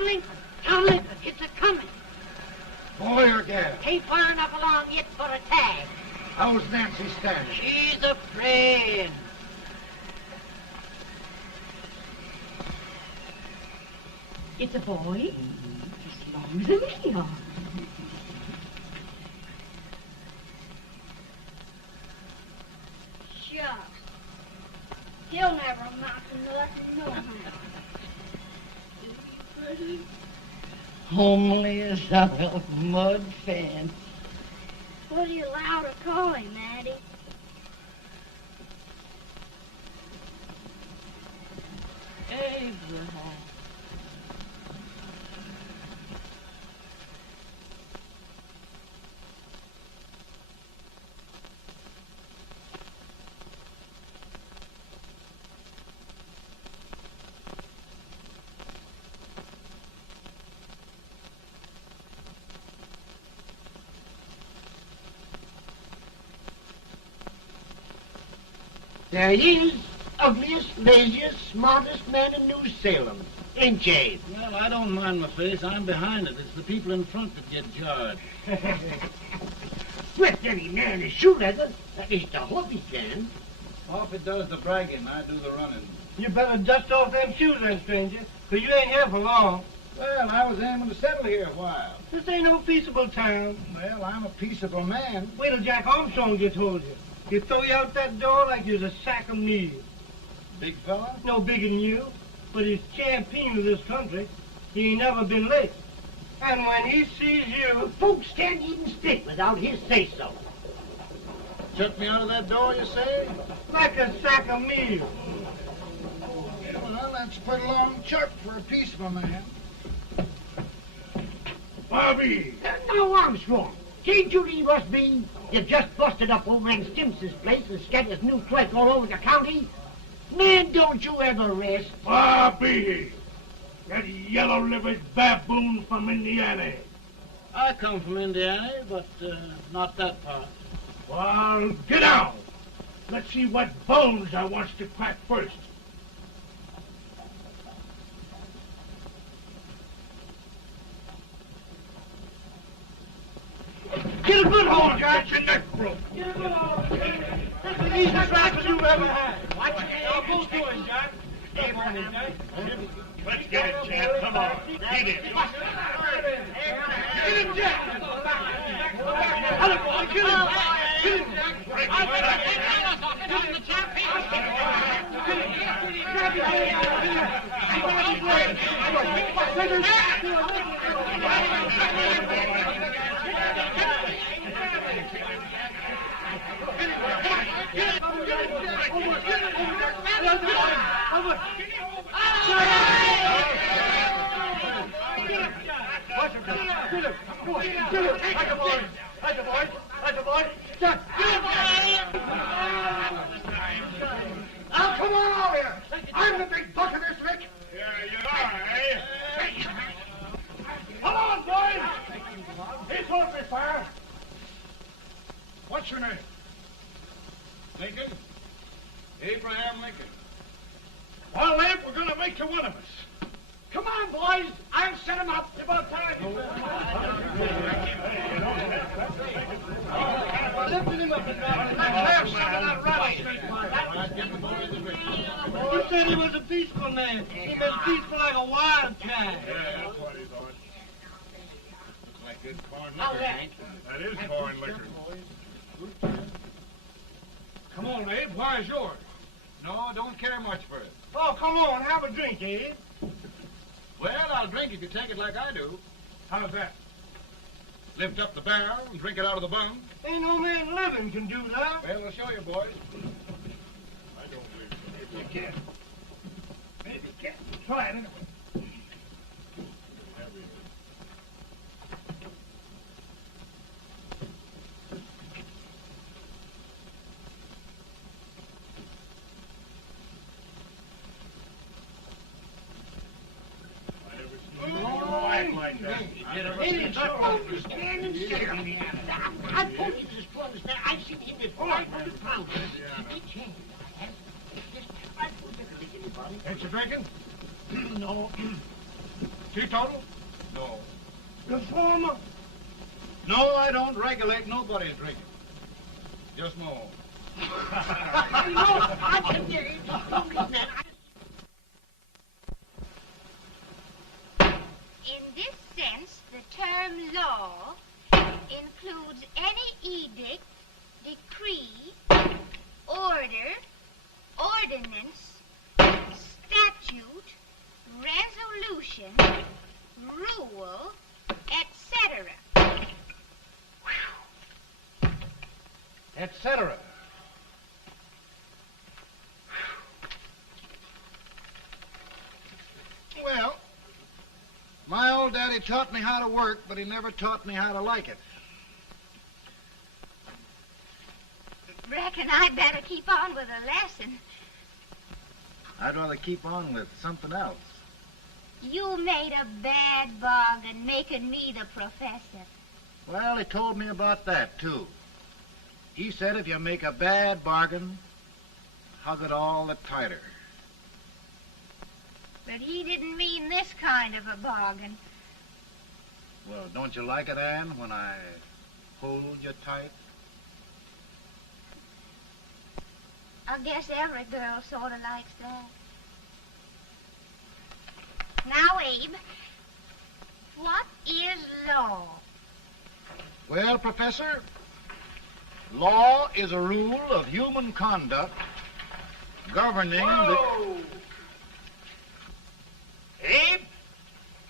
Tomlin, Tomlin, it's a-coming. Boy or gal? Ain't far enough along yet for a tag. How's Nancy standing? She's a praying. It's a boy? As long as me are. Shucks. He'll never amount to nothing, no how. Pretty. Homely as a mud fence. What are you allowed to call him, Addie? Abraham. There he is, ugliest, laziest, smartest man in New Salem. Ain't Jade? Well, I don't mind my face. I'm behind it. It's the people in front that get jarred. Sweat any man is shoe leather. At least I hope he can. Off it does the bragging. I do the running. You better dust off them shoes then, stranger, 'cause you ain't here for long. Well, I was aiming to settle here a while. This ain't no peaceable town. Well, I'm a peaceable man. Wait till Jack Armstrong gets hold of you. He'll throw you out that door like you're a sack of meal. Big fella? No bigger than you, but he's champion of this country. He ain't never been late. And when he sees you... Folks can't even speak without his say-so. Chuck me out of that door, you say? like a sack of meal. Well, that's a pretty long chuck for a peaceful man. Bobby! Now, Armstrong, can't you leave us be? You've just busted up over in Stimps's place and scattered new clerk all over the county. Man, don't you ever rest. Bobby! That yellow-livered baboon from Indiana. I come from Indiana, but not that part. Well, get out. Let's see what bones I wants to crack first. Get a good hold, Jack. Get your neck broke. Get a good hold. That's the easiest rifle you've ever had. Watch it. Y'all both doing, Jack. Hey, Jack. Let's get it, Jack. Come on. Get it. Get him, Jack. Hello, boy. Get him. Get him, Jack. Now, come on over here. I'm the big buck of this lick. Yeah, you are, eh? Come on, boys. He's holding me fire. What's your name? Lincoln? Abraham Lincoln. Well, Abe, we're going to make you one of us. Come on, boys. I'll set him up. It's about time. Lifting him up and down. Let's have some of that rattlesnake. You said he was a peaceful man. He was peaceful like a wildcat. Yeah, that's what he thought. Looks like good corn Now, liquor, that. Hank. That is corn liquor. Come on, Abe. Where's yours? No, don't care much for it. Oh, come on. Have a drink, Abe. Well, I'll drink if you take it like I do. How's that? Lift up the barrel and drink it out of the bung. Ain't no man living can do that. Well, I'll show you, boys. I don't believe so. Maybe you can. Maybe you can. Try it anyway. Act like that. It's almost stand and sit on the end. I told you this brother's man. I've seen him before. 500 pounds. He changed. I have. Just, I don't think anybody. Ain't you drinking? No. Teetotal? No. Reformer? No, I don't regulate nobody's drinking. Just my own. I can hear you. In this sense, the term law includes any edict, decree, order, ordinance, statute, resolution, rule, etc. Etc. Well, my old daddy taught me how to work, but he never taught me how to like it. Reckon I'd better keep on with the lesson. I'd rather keep on with something else. You made a bad bargain making me the professor. Well, he told me about that, too. He said if you make a bad bargain, hug it all the tighter. But he didn't mean this kind of a bargain. Well, don't you like it, Ann, when I hold you tight? I guess every girl sort of likes that. Now, Abe, what is law? Well, Professor, law is a rule of human conduct governing Whoa! Abe,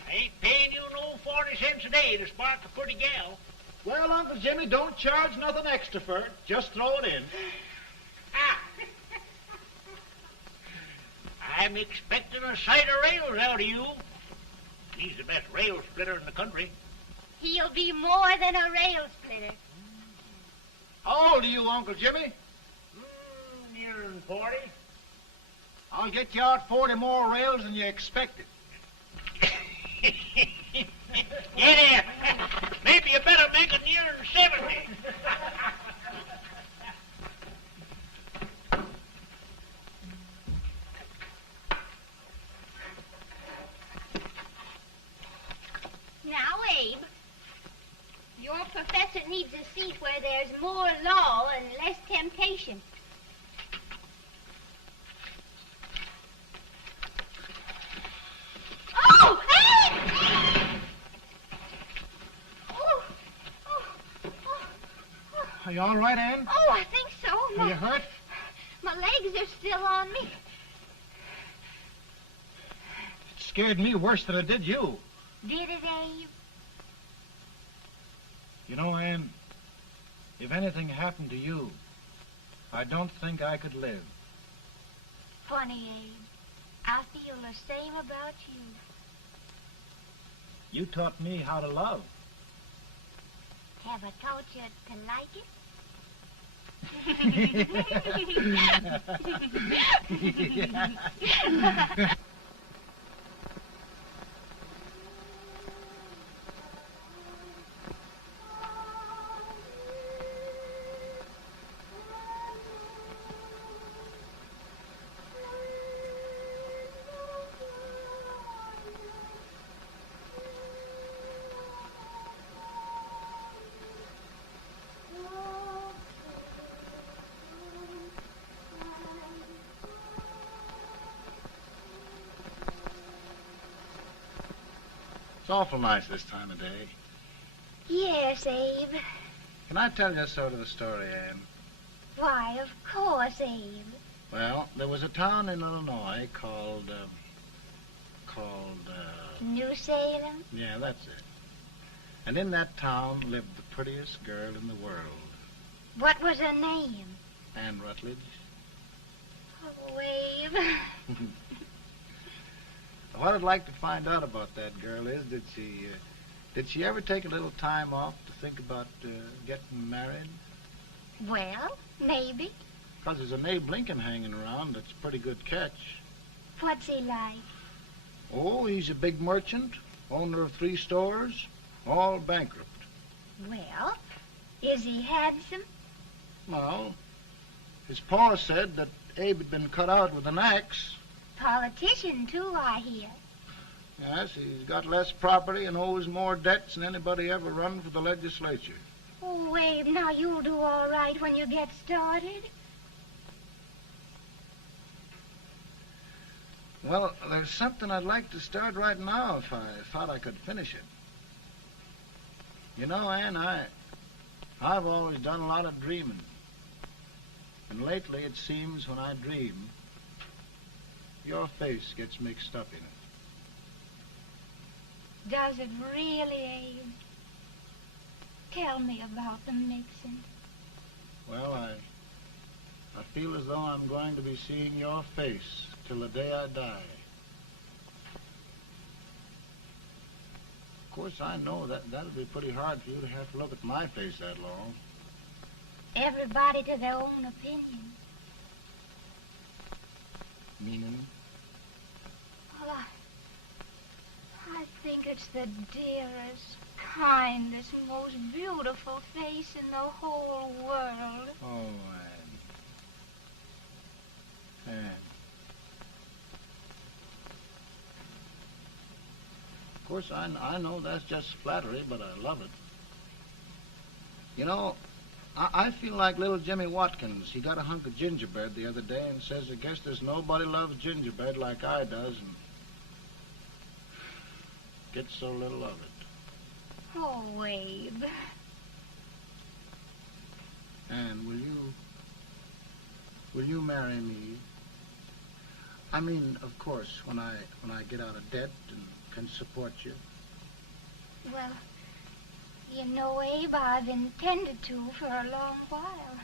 I ain't paying you no 40 cents a day to spark a pretty gal. Well, Uncle Jimmy, don't charge nothing extra for it. Just throw it in. Ah. I'm expecting a sight of rails out of you. He's the best rail splitter in the country. He'll be more than a rail splitter. How old are you, Uncle Jimmy? Nearing 40. I'll get you out 40 more rails than you expected. Yeah, maybe you better make it nearing 70. Now, Abe, your professor needs a seat where there's more law and less temptation. Oh, Abe! Are you all right, Ann? Oh, I think so. Are you hurt? My legs are still on me. It scared me worse than it did you. Did it, Abe? You know, Ann, if anything happened to you, I don't think I could live. Funny, Abe. I feel the same about you. You taught me how to love. Have I taught you to like it? It's awful nice this time of day. Yes, Abe. Can I tell you sort of a story, Ann? Why, of course, Abe. Well, there was a town in Illinois called, New Salem? yeah, that's it. And in that town lived the prettiest girl in the world, What was her name? Ann Rutledge. Oh, Abe. What I'd like to find out about that girl is, did she ever take a little time off to think about getting married? Well, maybe. Because there's an Abe Lincoln hanging around that's a pretty good catch. What's he like? Oh, he's a big merchant, owner of 3 stores, all bankrupt. Well, is he handsome? Well, his pa said that Abe had been cut out with an axe. Politician, too, I hear. Yes, he's got less property and owes more debts than anybody ever run for the legislature. Oh, Abe, now you'll do all right when you get started. Well, there's something I'd like to start right now if I thought I could finish it. You know, Ann, I've always done a lot of dreaming. And lately it seems when I dream, your face gets mixed up in it. Does it really, Abe? Tell me about the mixing. Well, I feel as though I'm going to be seeing your face till the day I die. Of course, I know that'll be pretty hard for you to have to look at my face that long. Everybody to their own opinion. Meaning? Well, I think it's the dearest, kindest, most beautiful face in the whole world. Oh, Ann. Of course, I know that's just flattery, but I love it. You know, I feel like little Jimmy Watkins. He got a hunk of gingerbread the other day and says, I guess there's nobody loves gingerbread like I does, and gets so little of it. Oh, Abe. Ann, will you marry me? I mean, of course, when I get out of debt and can support you. Well, you know, Abe, I've intended to for a long while.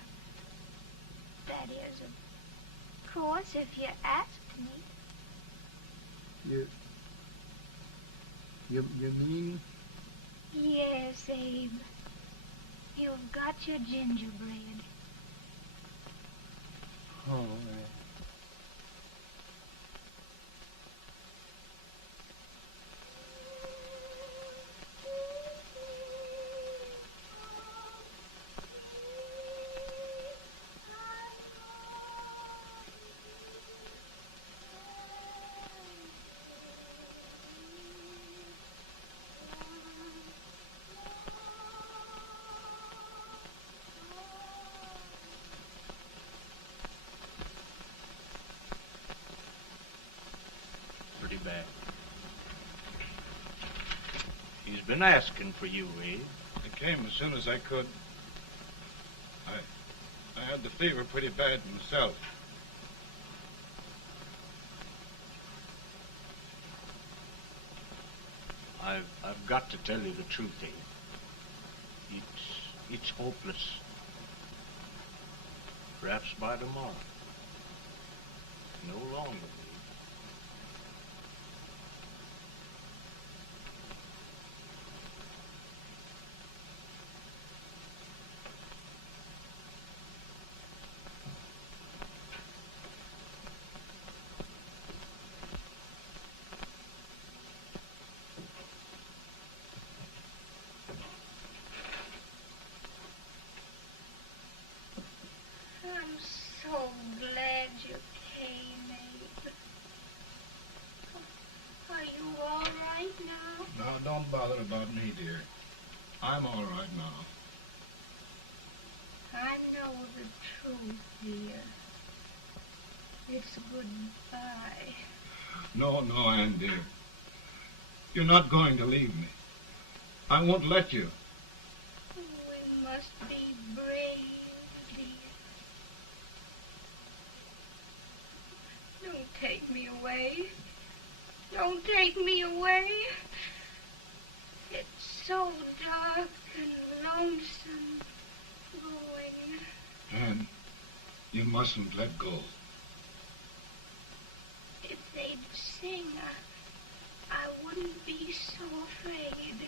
That is, of course, if you asked me. You mean? Yes, Abe. You've got your gingerbread. Oh, Pretty bad. He's been asking for you, Abe. I came as soon as I could. I had the fever pretty bad myself. I've got to tell you the truth, Abe. It's hopeless. Perhaps by tomorrow. No longer, Abe. I'm so glad you came, Abe. Are you all right now? Now, don't bother about me, dear. I'm all right now. I know the truth, dear. It's goodbye. No, Ann, dear. You're not going to leave me. I won't let you. We must be brave, dear. Don't take me away. Don't take me away. It's so dark and lonesome going. Ann, you mustn't let go. If they'd sing, I wouldn't be so afraid.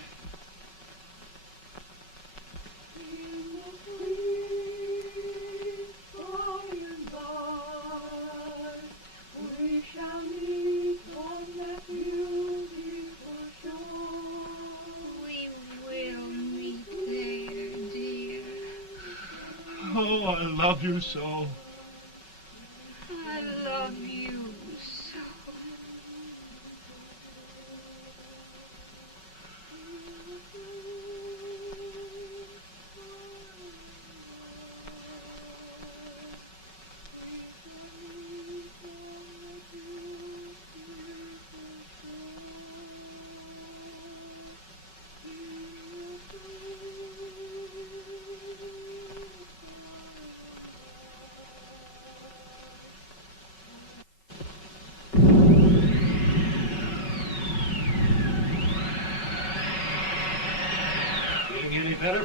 We shall meet on that beautiful shore. We will meet there, dear. Oh, I love you so. I love you so.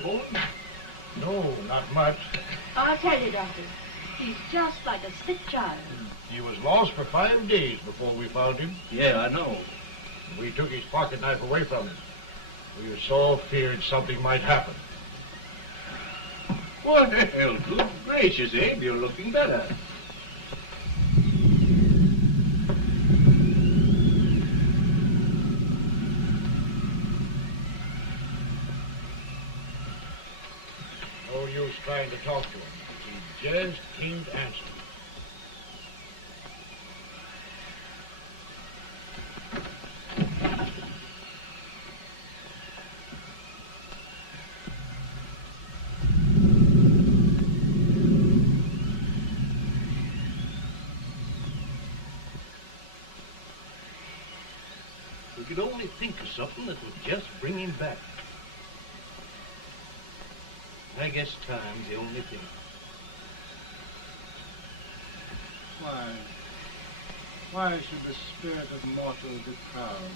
Holmes? No, not much. I'll tell you, Doctor. He's just like a sick child. He was lost for 5 days before we found him. Yeah, I know. We took his pocket knife away from him. We were so feared something might happen. Well, good gracious, Abe, you're looking better. No use trying to talk to him. He just can't answer. We could only think of something that would just bring him back. I guess time's the only thing. Why should the spirit of mortal be proud?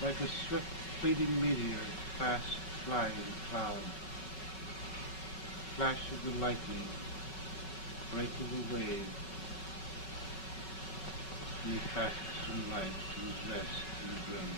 Like a swift fleeting meteor, fast flying cloud. Flash of the lightning, break of the wave. He passes from life to his rest in the grave.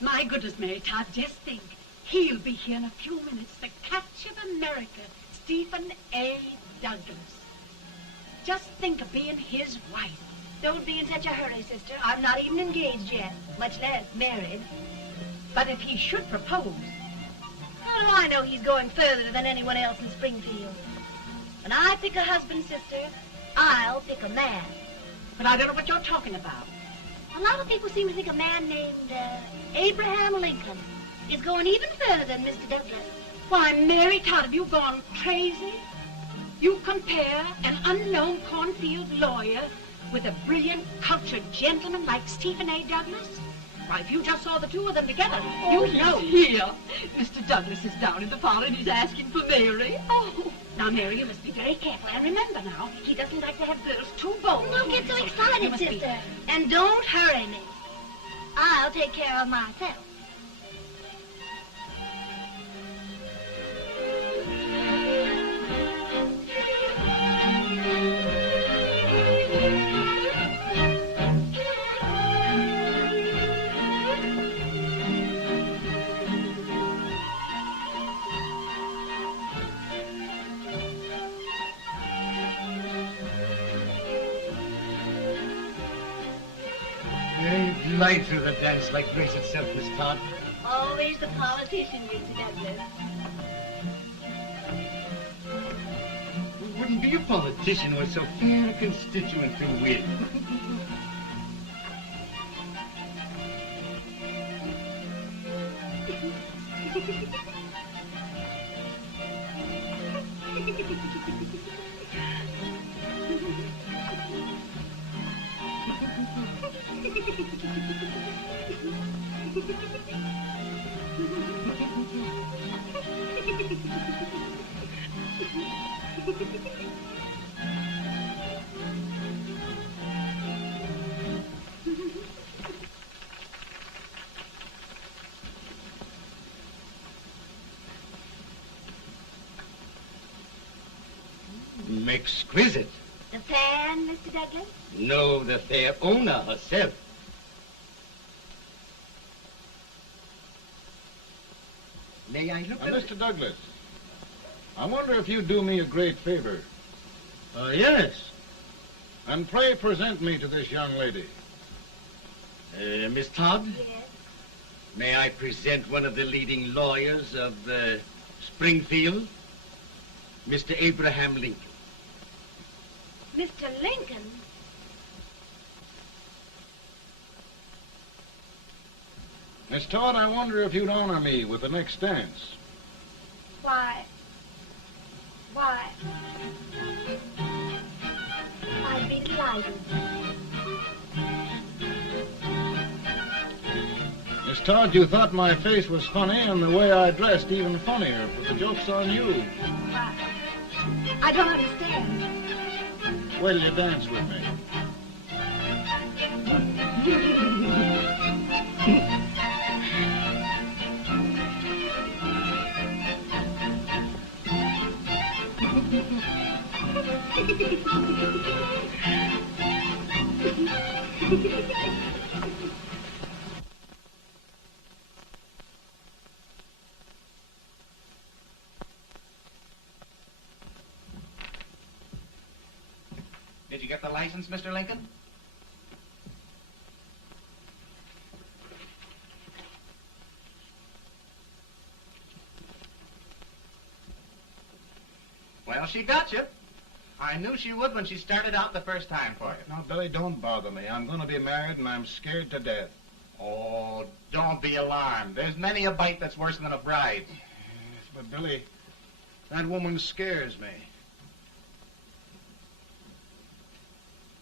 My goodness, Mary Todd, just think. He'll be here in a few minutes. The catch of America, Stephen A. Douglas. Just think of being his wife. Don't be in such a hurry, sister. I'm not even engaged yet, much less married. But if he should propose... How do I know he's going further than anyone else in Springfield? When I pick a husband, sister, I'll pick a man. But I don't know what you're talking about. A lot of people seem to think a man named Abraham Lincoln is going even further than Mr. Douglas. Why, Mary Todd, have you gone crazy? You compare an unknown cornfield lawyer with a brilliant, cultured gentleman like Stephen A. Douglas? Why, if you just saw the two of them together, you'd know. Here. Mr. Douglas is down in the parlor and he's asking for Mary. Oh. Now, Mary, you must be very careful. And remember now, he doesn't like to have girls too bold. Don't get so You excited, must be- sister. And don't hurry me. I'll take care of myself. They glide through the dance like grace itself, Miss Todd. Always the politician, Mr. Douglas. Who wouldn't be a politician with so fair a constituent to win? Exquisite. The fan, Mr. Douglas? No, the fair owner herself. May I look Now, at it? Mr. Douglas, I wonder if you'd do me a great favor. Yes. And pray present me to this young lady. Miss Todd, Yes. may I present one of the leading lawyers of Springfield, Mr. Abraham Lincoln. Mr. Lincoln? Miss Todd, I wonder if you'd honor me with the next dance. Why? I'd be delighted. Miss Todd, you thought my face was funny and the way I dressed even funnier, but the joke's on you. Why? I don't understand. Will you dance with me? Did you get the license, Mr. Lincoln? Well, she got you. I knew she would when she started out the first time for you. Now, Billy, don't bother me. I'm going to be married and I'm scared to death. Oh, don't be alarmed. There's many a bite that's worse than a bride. Yes, but Billy, that woman scares me.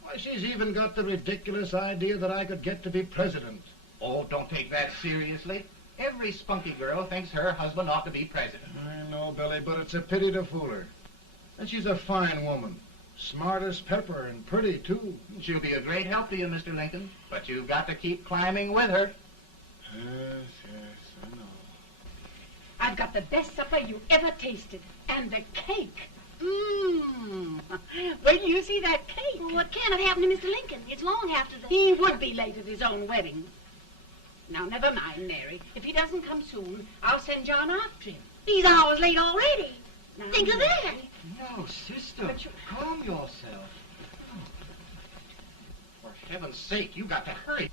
Why, she's even got the ridiculous idea that I could get to be president. Oh, don't take that seriously. Every spunky girl thinks her husband ought to be president. I know, Billy, but it's a pity to fool her. And she's a fine woman. Smart as pepper and pretty, too. She'll be a great help to you, Mr. Lincoln, but you've got to keep climbing with her. Yes, I know. I've got the best supper you ever tasted. And the cake. Mmm. Wait till you see that cake. Well, what can have happened to Mr. Lincoln? It's long after the... He would be late at his own wedding. Now, never mind, Mary. If he doesn't come soon, I'll send John after him. He's hours late already. Now, Think of that. Mary, No, sister. But you- Calm yourself. For heaven's sake, you got to hurry.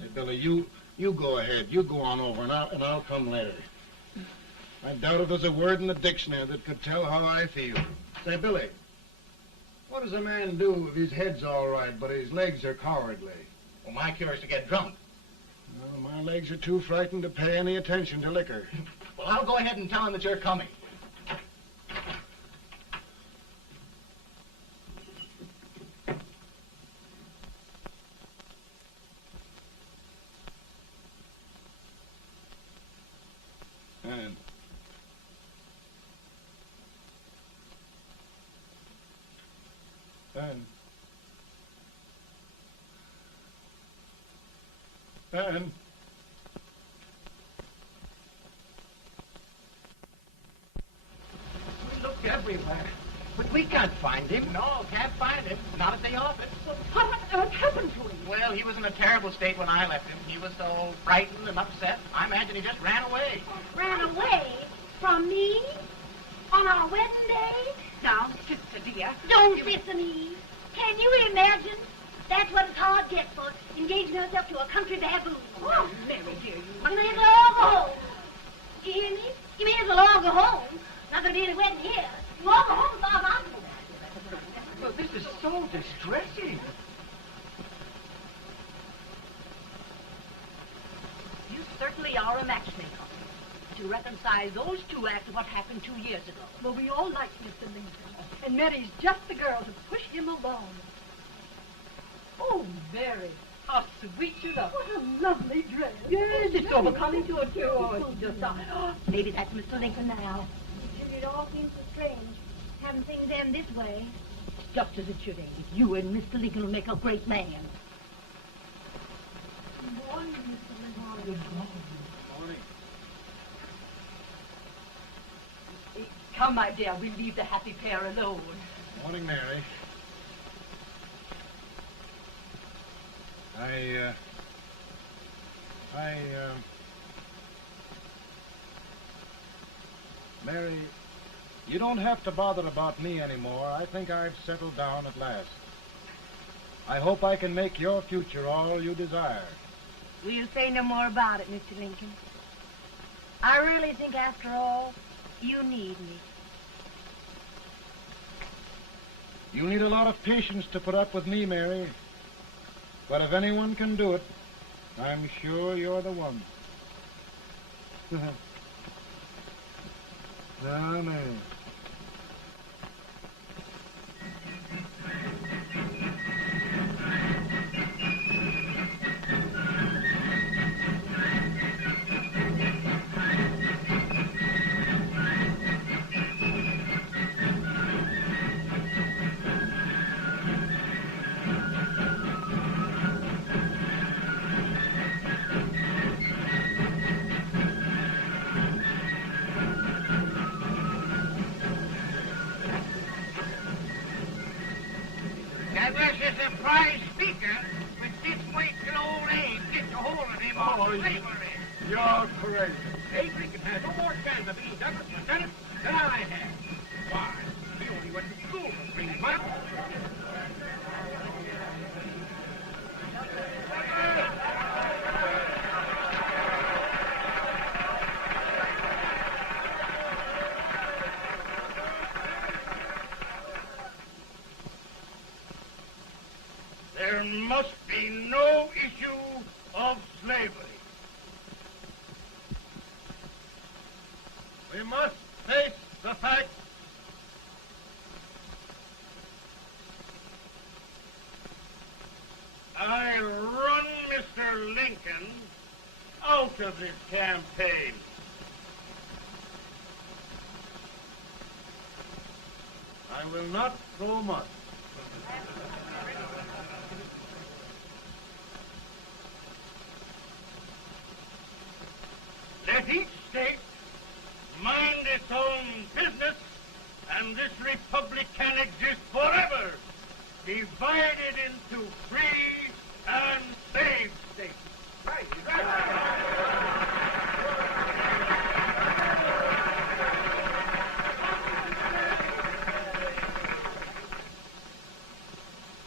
Hey, Billy, you go ahead. You go on over, and I'll come later. I doubt if there's a word in the dictionary that could tell how I feel. Say, Billy, what does a man do if his head's all right, but his legs are cowardly? Well, my cure is to get drunk. Well, my legs are too frightened to pay any attention to liquor. Well, I'll go ahead and tell him that you're coming. Ann. We looked everywhere, but we can't find him. No, can't find him. Not at the office. Well, what on earth happened to him? Well, he was in a terrible state when I left him. He was so frightened and upset. I imagine he just ran away. Ran away from me on our wedding day? Now, sister dear. Don't listen to me. Can you imagine? That's what his heart gets for engaging herself to a country baboon. Oh, Mary, dear, you... You may as well all go home. You hear me? You may as well all go home. Not going to be any wedding here. You all go home as far as I'm concerned. Well, this is so distressing. You certainly are a matchmaker. To reconcile those two after what happened 2 years ago. Well, we all like Mr. Lincoln. And Mary's just the girl to push him along. Oh, Mary, how sweet you look. What a lovely dress. Yes, it's so becoming to it, too. Oh, it's just... maybe that's Mr. Lincoln now. It all seems so strange, having things end this way. Just as it should end. You and Mr. Lincoln will make a great man. Good morning, Mr. Lincoln. Good morning. Morning. Come, my dear, we'll leave the happy pair alone. Morning, Mary. Mary, you don't have to bother about me anymore. I think I've settled down at last. I hope I can make your future all you desire. We'll say no more about it, Mr. Lincoln. I really think, after all, you need me. You need a lot of patience to put up with me, Mary. But if anyone can do it, I'm sure you're the one. Now, Mary. That was a surprise speaker, but just wait till old Abe gets a hold of him on slavery. You're crazy. Abe Lincoln has no more chance of being Douglas Lieutenant than I have. Why? He only went to school for 3 months. There must be no issue of slavery. We must face the fact I run Mr. Lincoln out of this campaign. I will not throw much. Let each state mind its own business, and this republic can exist forever, divided into free and slave states. Right, right.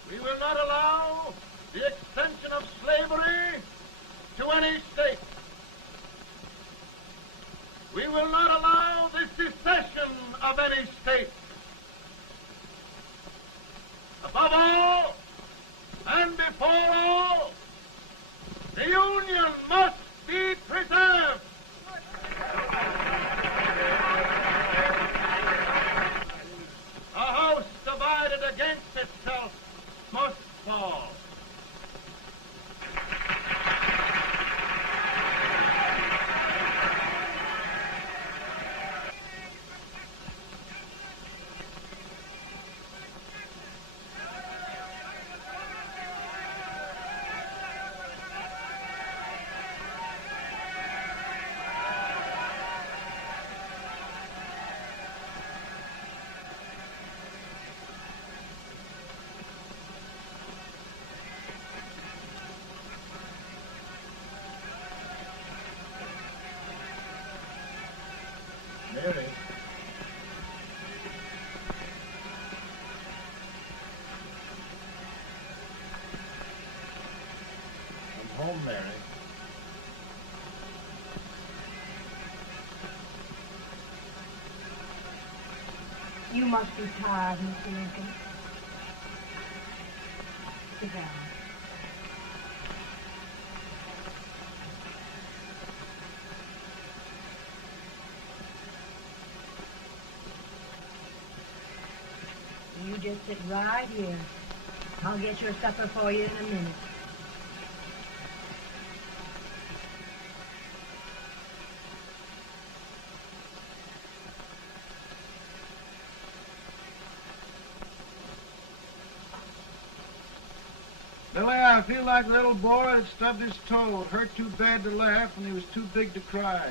We will not allow the extension of slavery to any state. We will not allow the secession of any state. Above all, and before all, the Union must be preserved. A house divided against itself must fall. Mary. You must be tired, Mr. Lincoln. Sit down. You just sit right here. I'll get your supper for you in a minute. Billy, I feel like a little boy that stubbed his toe. It hurt too bad to laugh, and he was too big to cry.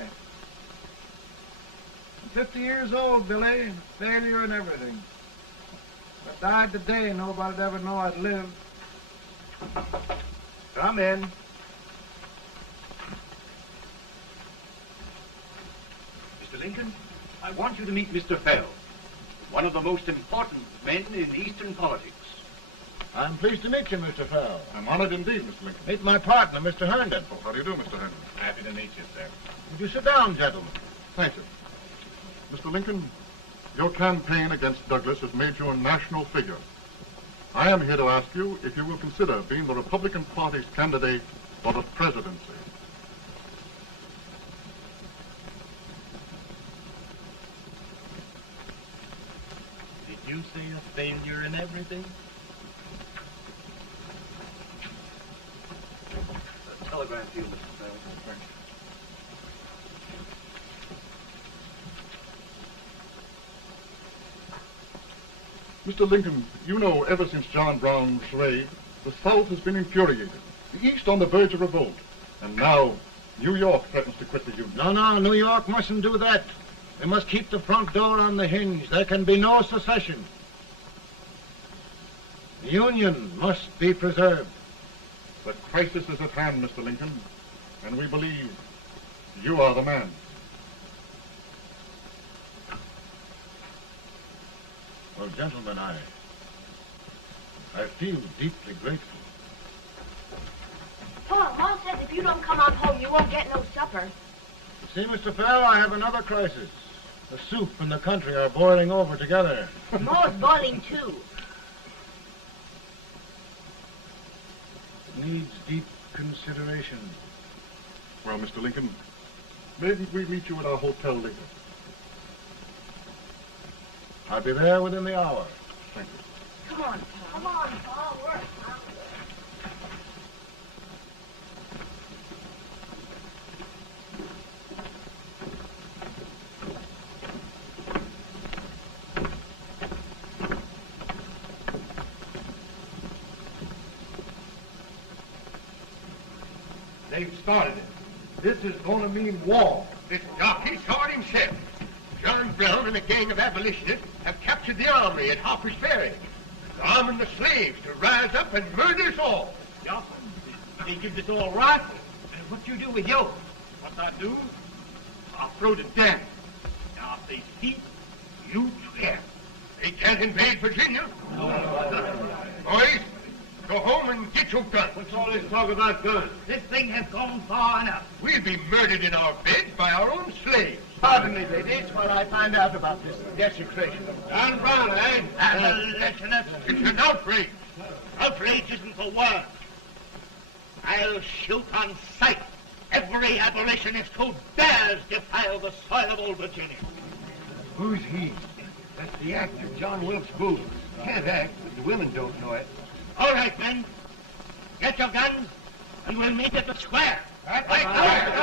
I'm 50 years old, Billy, failure and everything. If I died today, nobody'd ever know I'd lived. Come in. Mr. Lincoln, I want you to meet Mr. Fell, one of the most important men in Eastern politics. I'm pleased to meet you, Mr. Fell. I'm honored indeed, Mr. Lincoln. Meet my partner, Mr. Herndon. Oh, how do you do, Mr. Henry? Happy to meet you, sir. Would you sit down, gentlemen? Thank you. Mr. Lincoln, your campaign against Douglas has made you a national figure. I am here to ask you if you will consider being the Republican Party's candidate for the presidency. Did you say a failure in everything? A telegram to you, Mr. Fell. Mr. Lincoln, you know ever since John Brown's raid, the South has been infuriated, the East on the verge of revolt, and now New York threatens to quit the Union. No, New York mustn't do that. They must keep the front door on the hinge. There can be no secession. The Union must be preserved. The crisis is at hand, Mr. Lincoln, and we believe you are the man. Well, gentlemen, I feel deeply grateful. Ma says if you don't come on home, you won't get no supper. You see, Mr. Fell, I have another crisis. The soup and the country are boiling over together. Ma's boiling too. It needs deep consideration. Well, Mr. Lincoln, maybe we meet you at our hotel later. I'll be there within the hour. Thank you. Come on, Pa. Come on, Pa. Work. They've started it. This is going to mean war. This jockey saw it himself. John Brown and a gang of abolitionists have captured the armory at Harper's Ferry. They're arming the slaves to rise up and murder us all. Yeah, they give this all right. And what you do with you? What I do? I'll throw to death. Now, if they speak, you swear. They can't invade Virginia. Boys, go home and get your guns. What's all this talk about guns? This thing has gone far enough. We'll be murdered in our beds by our own slaves. Pardon me, ladies, while I find out about this desecration. John Brown, eh? Abolitionists. It's an outrage. Outrage isn't the word. I'll shoot on sight every abolitionist who dares defile the soil of old Virginia. Who's he? That's the actor, John Wilkes Booth. Can't act, but the women don't know it. All right, men. Get your guns, and we'll meet at the square. At the Mary.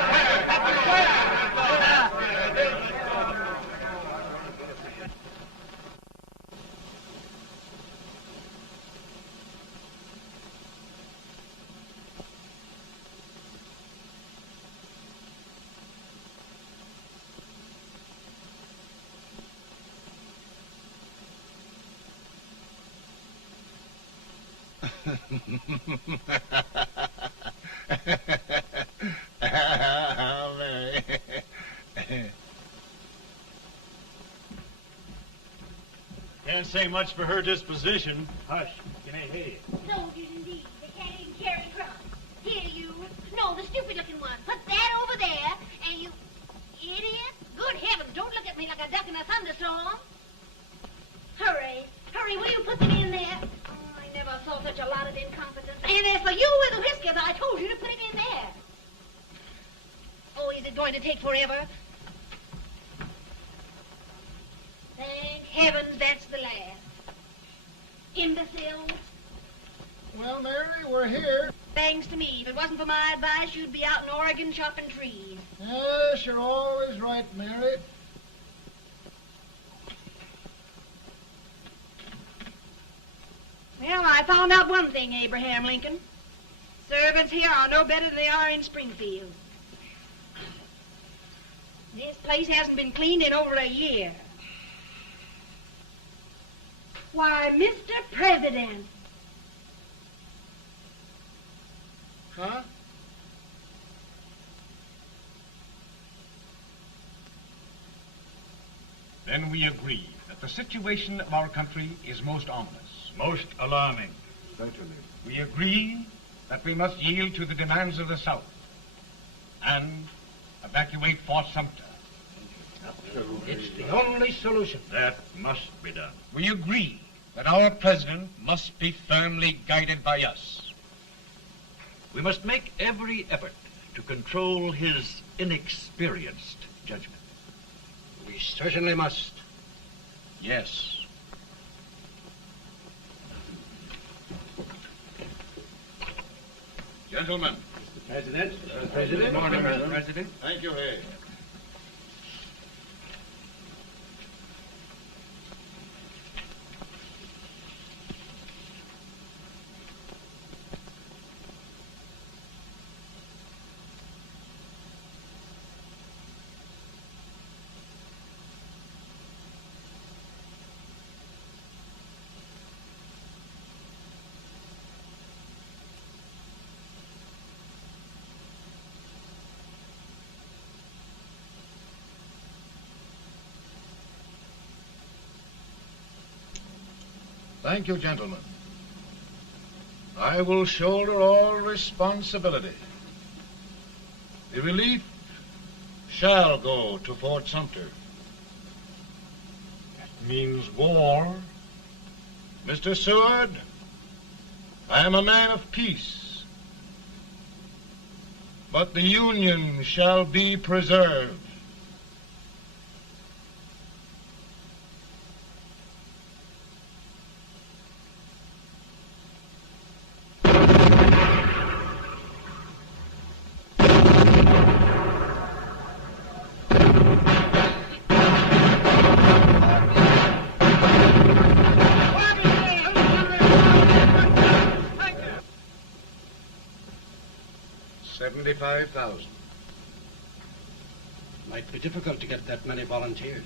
Can't say much for her disposition. Hush, can I hear you? Soldiers indeed. They can't even carry drums. Here, you. No Oh, the stupid-looking one. Put that over there, and you... Idiot. Good heavens, don't look at me like a duck in a thunderstorm. Hurry. Hurry, will you put them in there? Oh, I never saw such a lot of incompetence. And as for you with the whiskers, I told you to put it in there. Oh, is it going to take forever? Thank heavens that's the last. Imbeciles. Well, Mary, we're here. Thanks to me. If it wasn't for my advice, you'd be out in Oregon chopping trees. Yes, you're always right, Mary. Well, I found out one thing, Abraham Lincoln. Servants here are no better than they are in Springfield. This place hasn't been cleaned in over a year. Why, Mr. President. Huh? Then we agree that the situation of our country is most ominous. Most alarming. Certainly. We agree that we must yield to the demands of the South and evacuate Fort Sumter. It's the only solution. That must be done. We agree that our president must be firmly guided by us. We must make every effort to control his inexperienced judgment. We certainly must. Yes. Gentlemen. President. President. Good morning, Mr. President. Thank you, Hay. Thank you, gentlemen. I will shoulder all responsibility. The relief shall go to Fort Sumter. That means war. Mr. Seward, I am a man of peace, but the Union shall be preserved. $75,000. Might be difficult to get that many volunteers.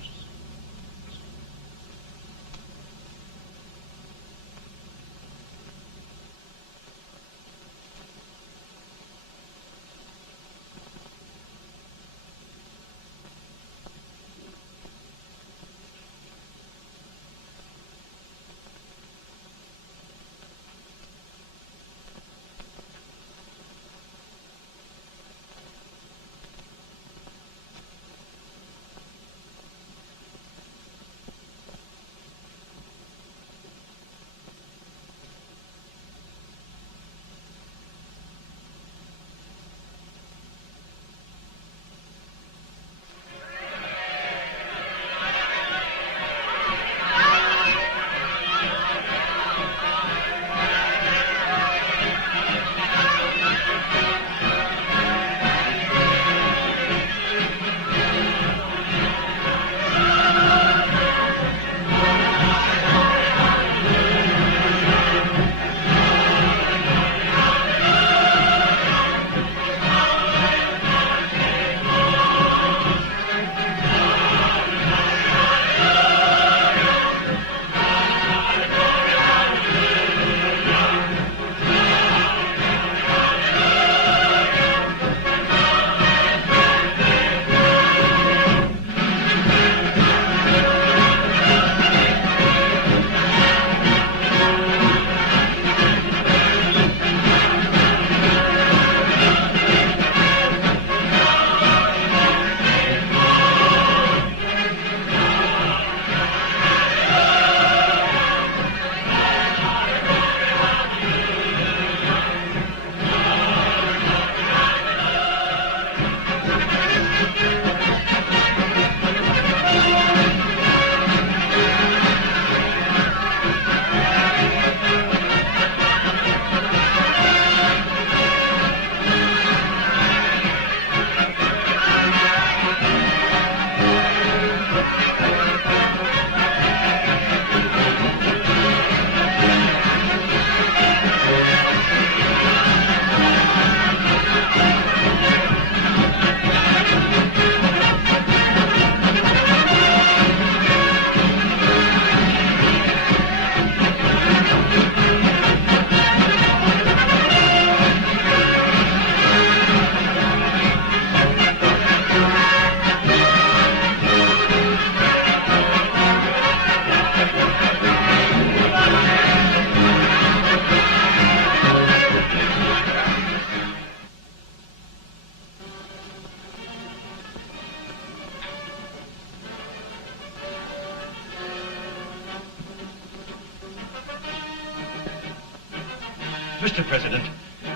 Mr. President,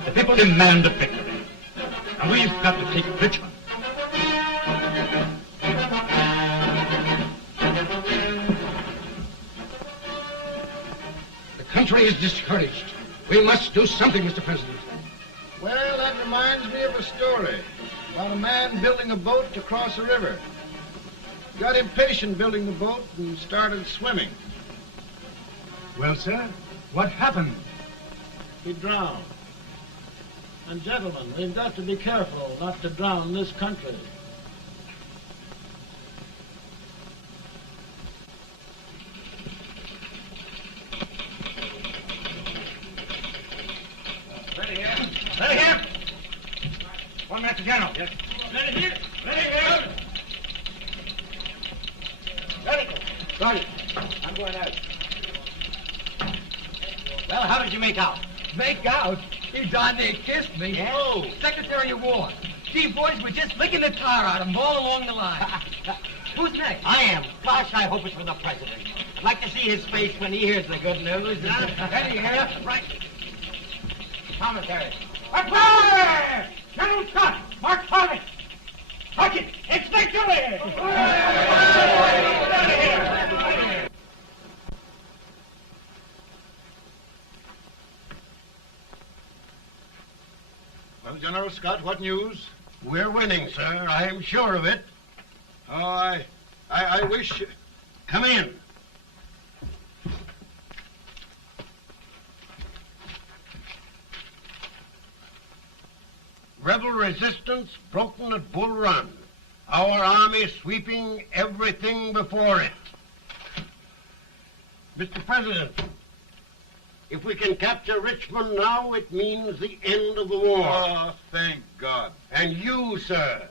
the people demand a victory. And we've got to take Richmond. The country is discouraged. We must do something, Mr. President. Well, that reminds me of a story about a man building a boat to cross a river. Got impatient building the boat and started swimming. Well, sir, what happened? He drowned. And gentlemen, we've got to be careful not to drown this country. Ready here. Ready here. One Master General. Yes. Ready here. Ready here. Ready. Sergeant, I'm going out. Well, how did you make out? Make out? He darn near kissed me. Yeah? Oh, Secretary of War. Gee, boys, we're just licking the tar out of him all along the line. Who's next? I am. Gosh, I hope it's for the president. I'd like to see his face when he hears the good news. Ready here. Right. Commissary. Fire! General Scott, Mark Farley. Sergeant, it's victory! Well, General Scott, what news? We're winning, sir. I am sure of it. Oh, I wish... Come in. Rebel resistance broken at Bull Run. Our army sweeping everything before it. Mr. President, if we can capture Richmond now, it means the end of the war. Oh, thank God. And you, sir,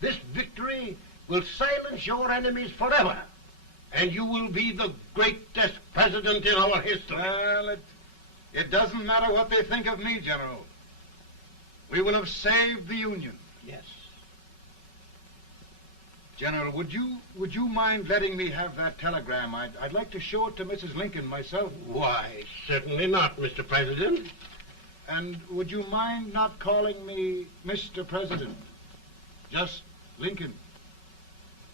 this victory will silence your enemies forever. And you will be the greatest president in our history. Well, it doesn't matter what they think of me, General. We will have saved the Union. Yes. General, would you mind letting me have that telegram? I'd like to show it to Mrs. Lincoln myself. Why, certainly not, Mr. President. And would you mind not calling me Mr. President? Just Lincoln.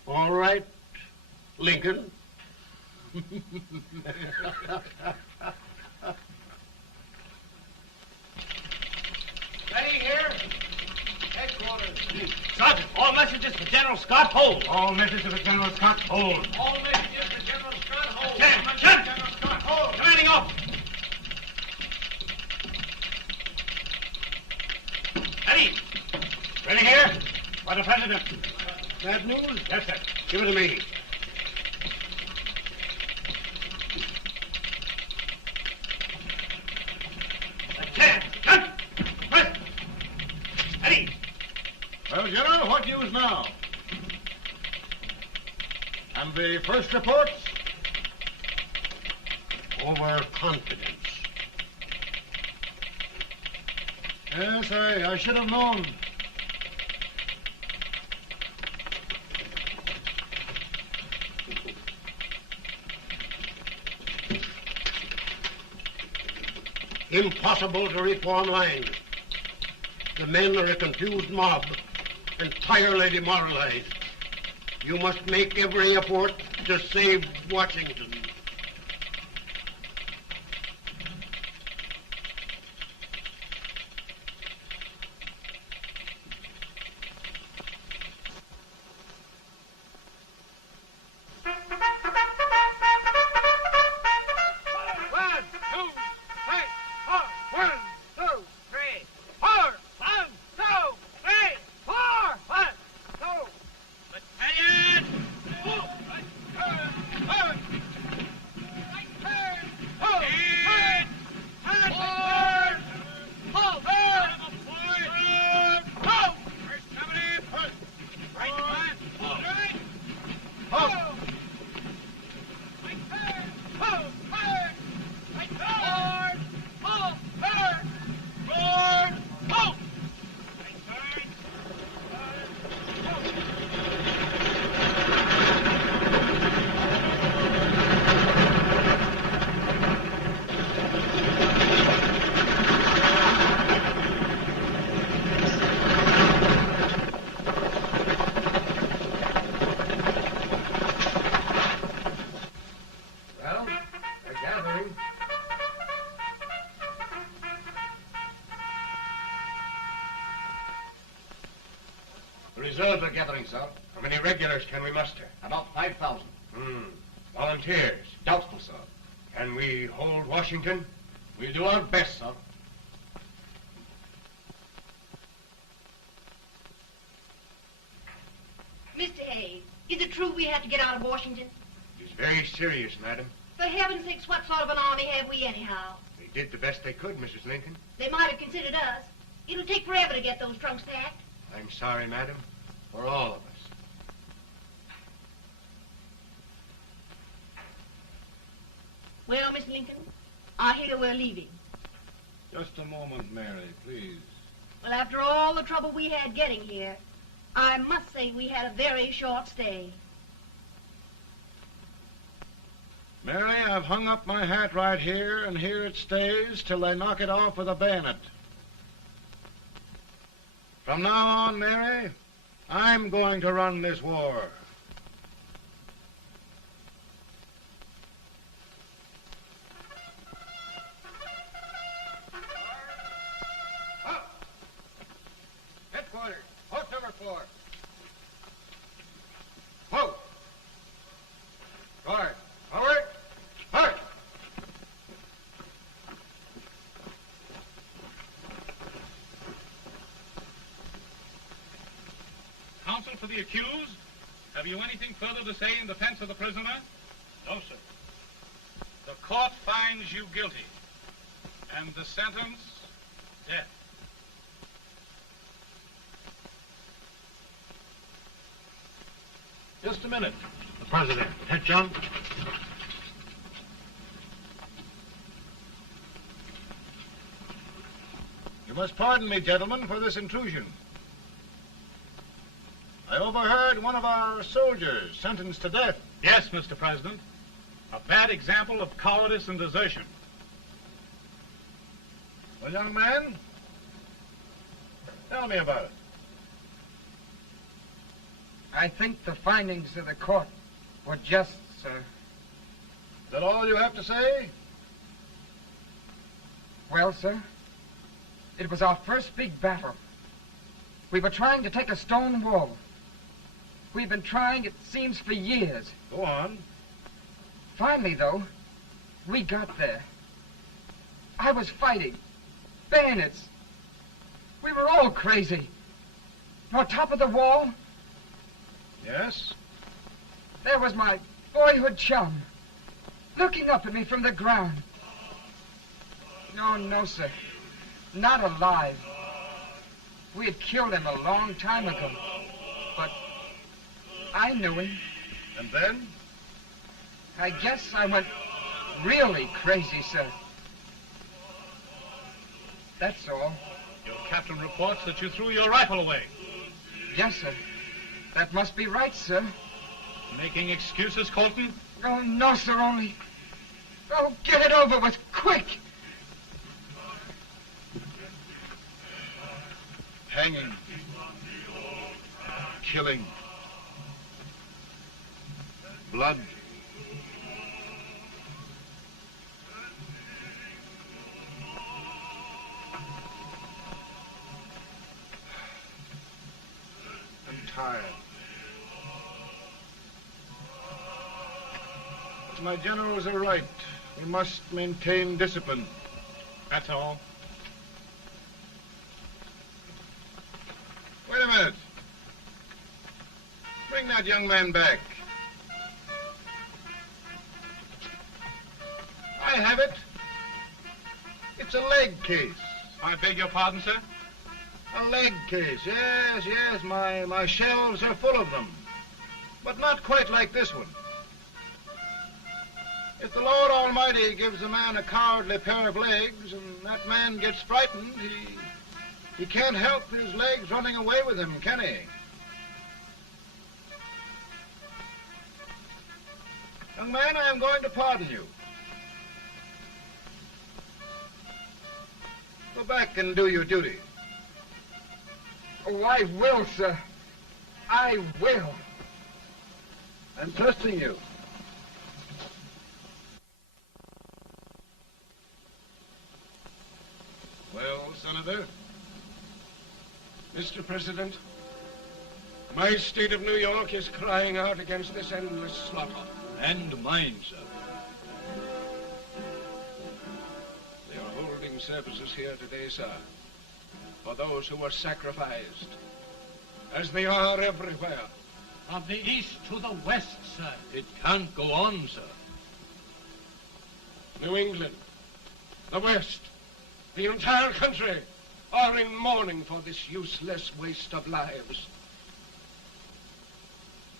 All right, Lincoln. Ready here. Headquarters. Sergeant, all messages for General Scott, hold. All messages for General Scott, hold. All messages for General Scott, hold. General Scott, hold. Commanding officer. Ready. Ready here. For the President. Bad news? Yes, sir. Give it to me. Ready. Well, General, what news now? And the first reports? Overconfidence. Yes, I should have known. Impossible to reform lines. The men are a confused mob, entirely demoralized. You must make every effort to save Washington. reserves are gathering, sir. How many regulars can we muster? About 5,000. Volunteers? Doubtful, sir. Can we hold Washington? We'll do our best, sir. Mr. A, is it true we have to get out of Washington? It's very serious, madam. For heaven's sakes, what sort of an army have we anyhow? They did the best they could, Mrs. Lincoln. They might have considered us. It'll take forever to get those trunks packed. I'm sorry, madam, for all of us. Well, Miss Lincoln, I hear we're leaving. Just a moment, Mary, please. Well, after all the trouble we had getting here, I must say we had a very short stay. Mary, I've hung up my hat right here, and here it stays till they knock it off with a bayonet. From now on, Mary, I'm going to run this war. Headquarters, post number 4. Whoa! Guard, forward, march! Counsel for the accused, have you anything further to say in defense of the prisoner? No, sir. The court finds you guilty, and the sentence, death. Just a minute. The president. Head, John. You must pardon me, gentlemen, for this intrusion. I overheard one of our soldiers sentenced to death. Yes, Mr. President. A bad example of cowardice and desertion. Well, young man, tell me about it. I think the findings of the court were just, sir. Is that all you have to say? Well, sir, it was our first big battle. We were trying to take a stone wall. We've been trying, it seems, for years. Go on. Finally, though, we got there. I was fighting. Bayonets. We were all crazy. On top of the wall, Yes? there was my boyhood chum, looking up at me from the ground. No, sir. Not alive. We had killed him a long time ago. But I knew him. And then? I guess I went really crazy, sir. That's all. Your captain reports that you threw your rifle away. Yes, sir. That must be right, sir. Making excuses, Colton? Oh, no, sir, only... Oh, get it over with, quick! Hanging. Killing. Blood. I'm tired. But my generals are right. We must maintain discipline. That's all. Wait a minute. Bring that young man back. I have it. It's a leg case. I beg your pardon, sir? A leg case, yes. My shelves are full of them. But not quite like this one. If the Lord Almighty gives a man a cowardly pair of legs and that man gets frightened, he can't help his legs running away with him, can he? Young man, I am going to pardon you. Go back and do your duty. Oh, I will, sir. I will. I'm trusting you. Well, Senator? Mr. President, My state of New York is crying out against this endless slaughter. And mine, sir. They are holding services here today, sir, for those who were sacrificed, as they are everywhere. From the east to the west, sir. It can't go on, sir. New England, the West, the entire country are in mourning for this useless waste of lives.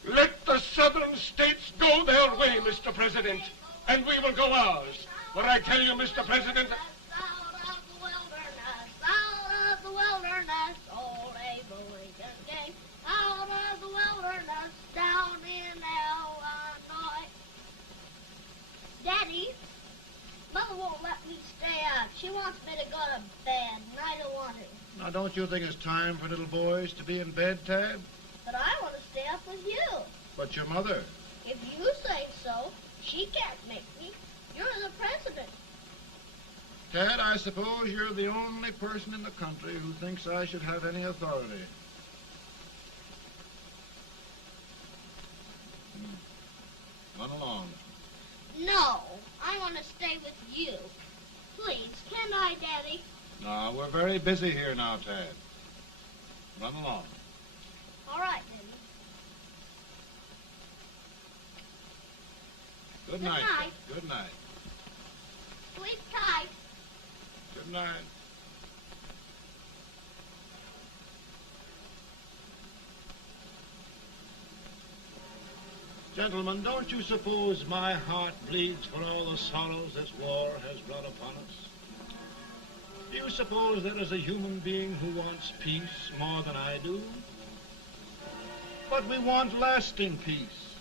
Let the southern states go their way, Mr. President, and we will go ours. For I tell you, Mr. President... Out of the wilderness, old Abe Lincoln came. Out of the wilderness, down in Illinois. Daddy, Mother won't let me stay out. She wants me to go to bed, and I don't want to. Now, don't you think it's time for little boys to be in bed, Tad? But I want to stay up with you. But your mother? If you say so, she can't make me. You're the president. Tad, I suppose you're the only person in the country who thinks I should have any authority. Run along. No, I want to stay with you. Please, can I, Daddy? No, we're very busy here now, Tad. Run along. All right, Daddy. Good night. Good night. Good night. Sleep tight. Good night. Gentlemen, don't you suppose my heart bleeds for all the sorrows this war has brought upon us? Do you suppose there is a human being who wants peace more than I do? But we want lasting peace.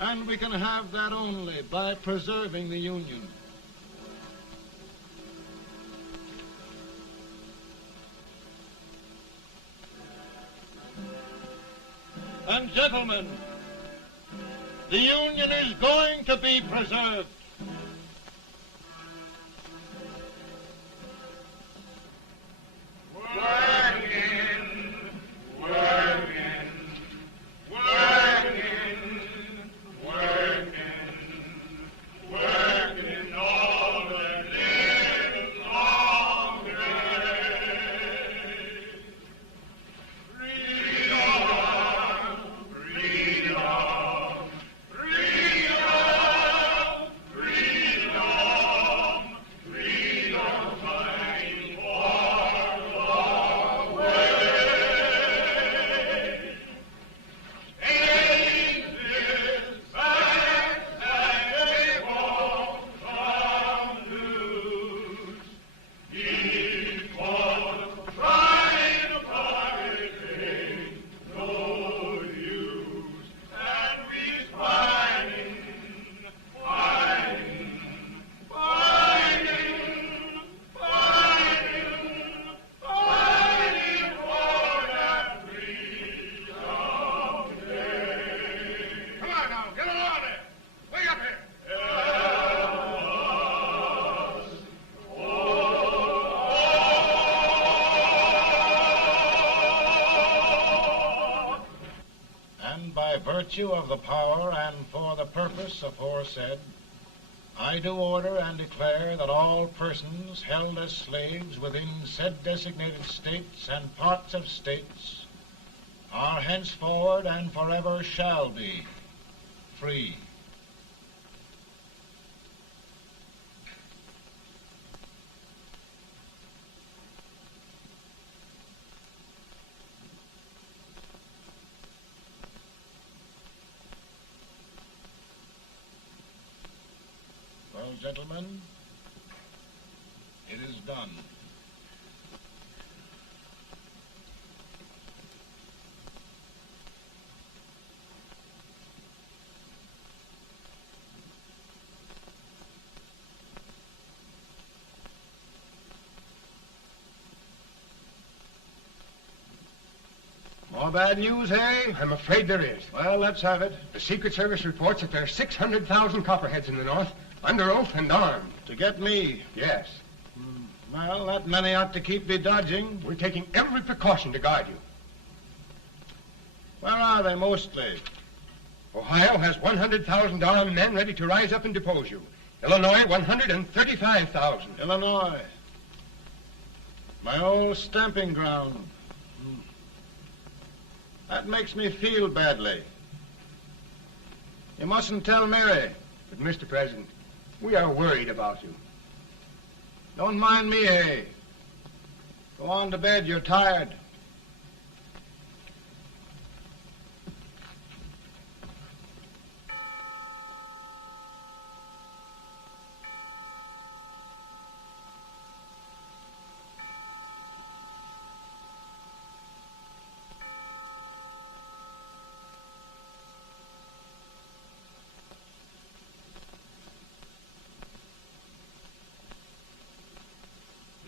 And we can have that only by preserving the Union. And gentlemen, the Union is going to be preserved. Virtue of the power and for the purpose aforesaid, I do order and declare that all persons held as slaves within said designated states and parts of states are henceforward and forever shall be free. Well, gentlemen, it is done. More bad news, hey? I'm afraid there is. Well, let's have it. The Secret Service reports that there are 600,000 copperheads in the North, under oath and armed. To get me? Yes. Well, that many ought to keep me dodging. We're taking every precaution to guard you. Where are they mostly? Ohio has 100,000 armed men ready to rise up and depose you. Illinois, 135,000. Illinois. My old stamping ground. That makes me feel badly. You mustn't tell Mary. But, Mr. President, we are worried about you. Don't mind me, Hay. Go on to bed. You're tired.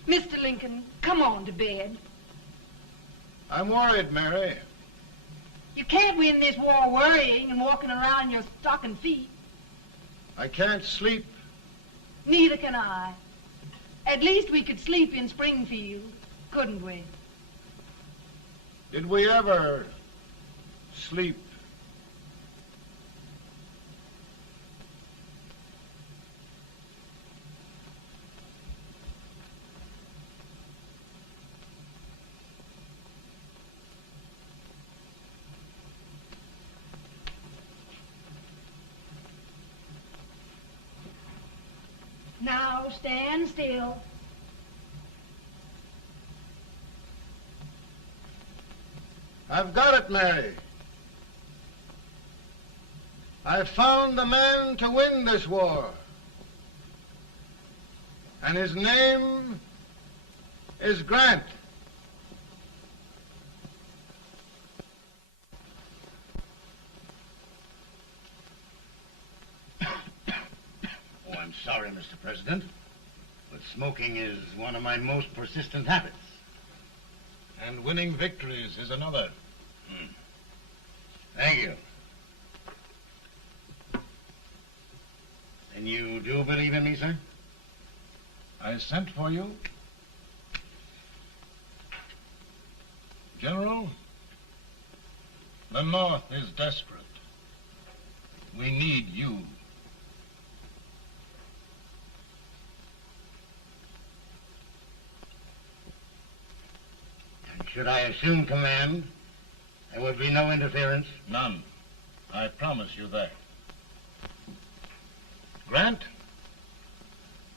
Mr. Lincoln, come on to bed. I'm worried, Mary. You can't win this war worrying and walking around in your stocking feet. I can't sleep. Neither can I. At least we could sleep in Springfield, couldn't we? Did we ever sleep? Now stand still. I've got it, Mary. I've found the man to win this war. And his name is Grant. Oh, I'm sorry, Mr. President, but smoking is one of my most persistent habits. And winning victories is another. Thank you. And you do believe in me, sir? I sent for you. General, the North is desperate. We need you. And should I assume command, there would be no interference? None. I promise you that. Grant,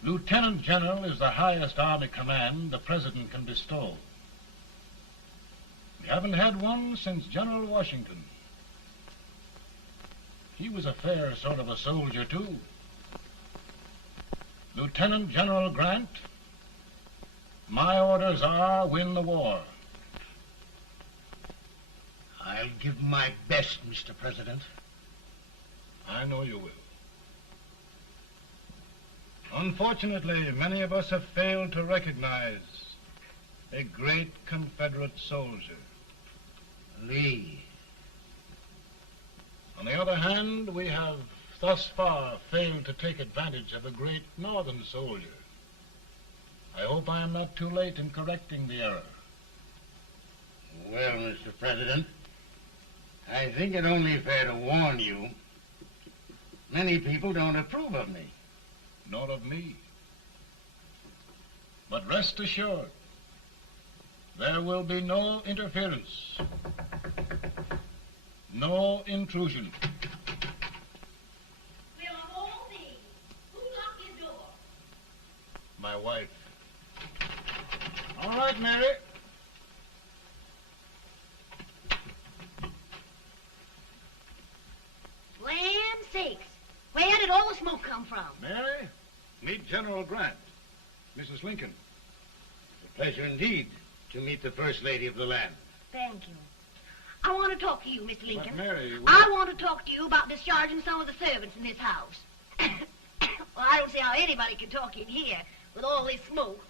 Lieutenant General is the highest Army command the President can bestow. We haven't had one since General Washington. He was a fair sort of a soldier, too. Lieutenant General Grant, my orders are win the war. I'll give my best, Mr. President. I know you will. Unfortunately, many of us have failed to recognize a great Confederate soldier, Lee. On the other hand, we have thus far failed to take advantage of a great Northern soldier. I hope I am not too late in correcting the error. Well, Mr. President, I think it only fair to warn you. Many people don't approve of me. Nor of me. But rest assured, there will be no interference, no intrusion. Well, of all things, who locked his door? My wife. All right, Mary. Land sakes. Where did all the smoke come from? Mary, meet General Grant, Mrs. Lincoln. A pleasure indeed to meet the First Lady of the land. Thank you. I want to talk to you, Mr. Lincoln. But Mary, I want to talk to you about discharging some of the servants in this house. Well, I don't see how anybody can talk in here with all this smoke.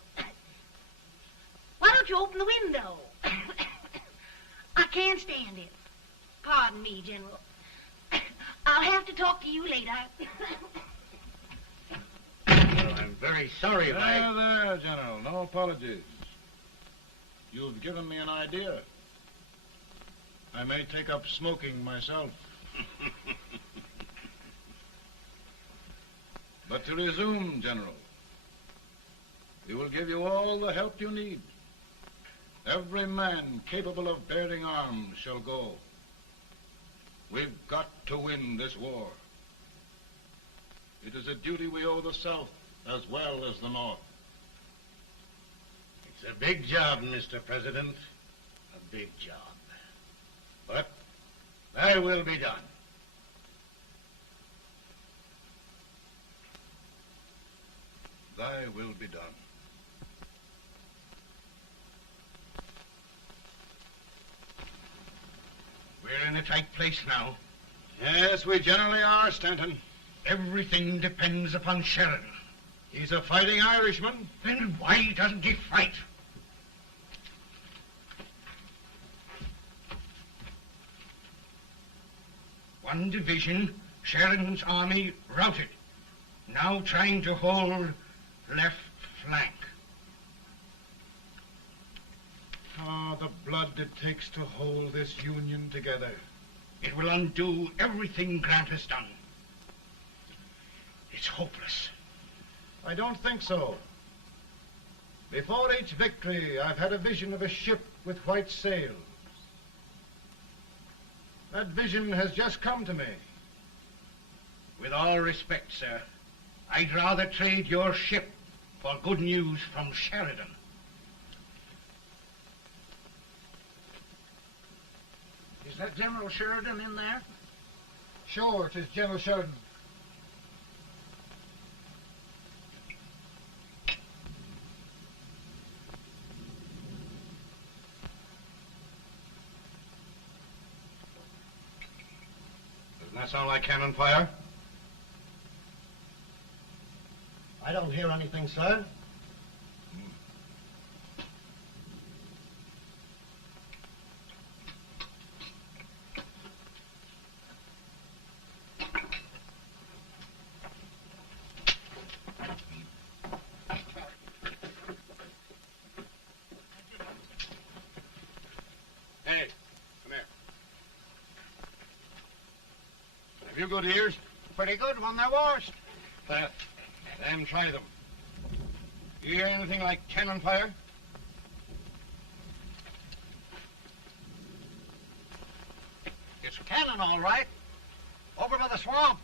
Why don't you open the window? I can't stand it. Pardon me, General. I'll have to talk to you later. Well, I'm very sorry if There, General. No apologies. You've given me an idea. I may take up smoking myself. But to resume, General, we will give you all the help you need. Every man capable of bearing arms shall go. We've got to win this war. It is a duty we owe the South as well as the North. It's a big job, Mr. President. A big job. But thy will be done. Thy will be done. We're in a tight place now. Yes, we generally are, Stanton. Everything depends upon Sheridan. He's a fighting Irishman. Then why doesn't he fight? One division, Sheridan's army, routed. Now trying to hold left flank. Ah, the blood it takes to hold this Union together. It will undo everything Grant has done. It's hopeless. I don't think so. Before each victory, I've had a vision of a ship with white sails. That vision has just come to me. With all respect, sir, I'd rather trade your ship for good news from Sheridan. Is that General Sheridan in there? Sure, it is General Sheridan. Doesn't that sound like cannon fire? I don't hear anything, sir. Hey, come here. Have you good ears? Pretty good when they're washed. Then try them. You hear anything like cannon fire? It's cannon, all right. Over by the swamp.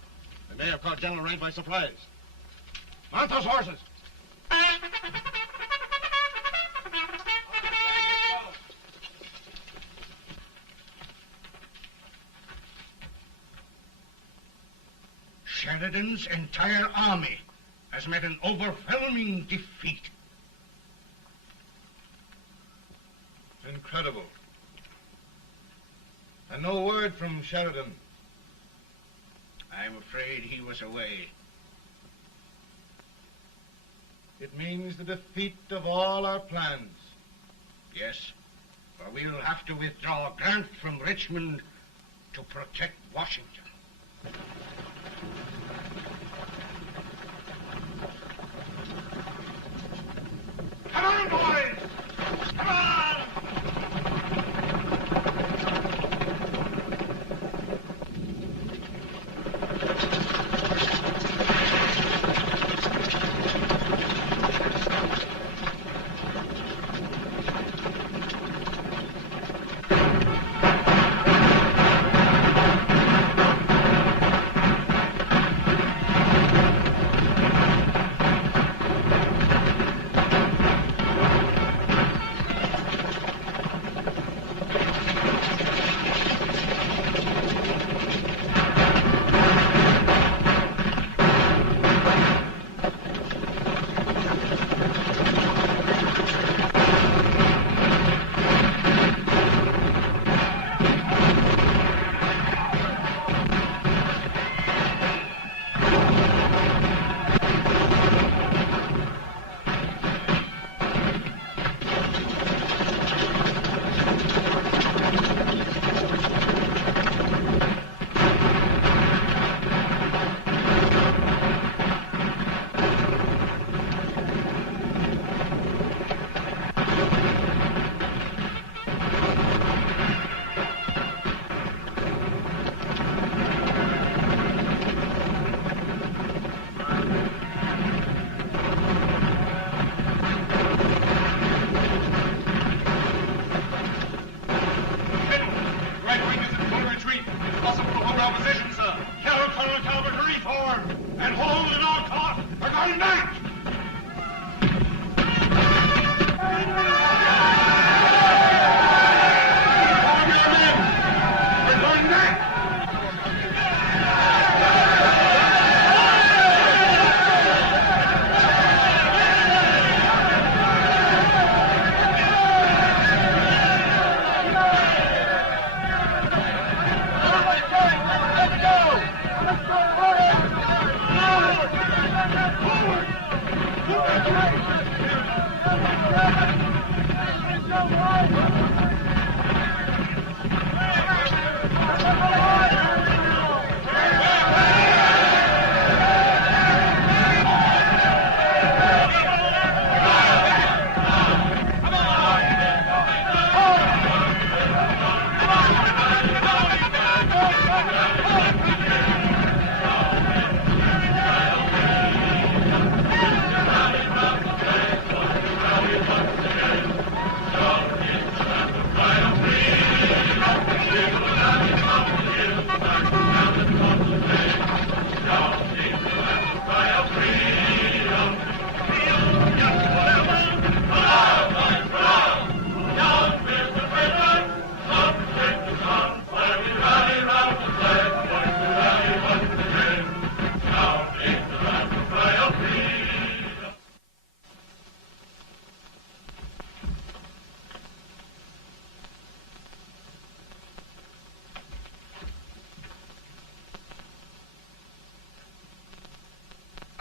They may have caught General Rank by surprise. Mount those horses. Sheridan's entire army has met an overwhelming defeat. It's incredible. And no word from Sheridan. I'm afraid he was away. It means the defeat of all our plans. Yes, for we'll have to withdraw Grant from Richmond to protect Washington. Come on, boys! Come on!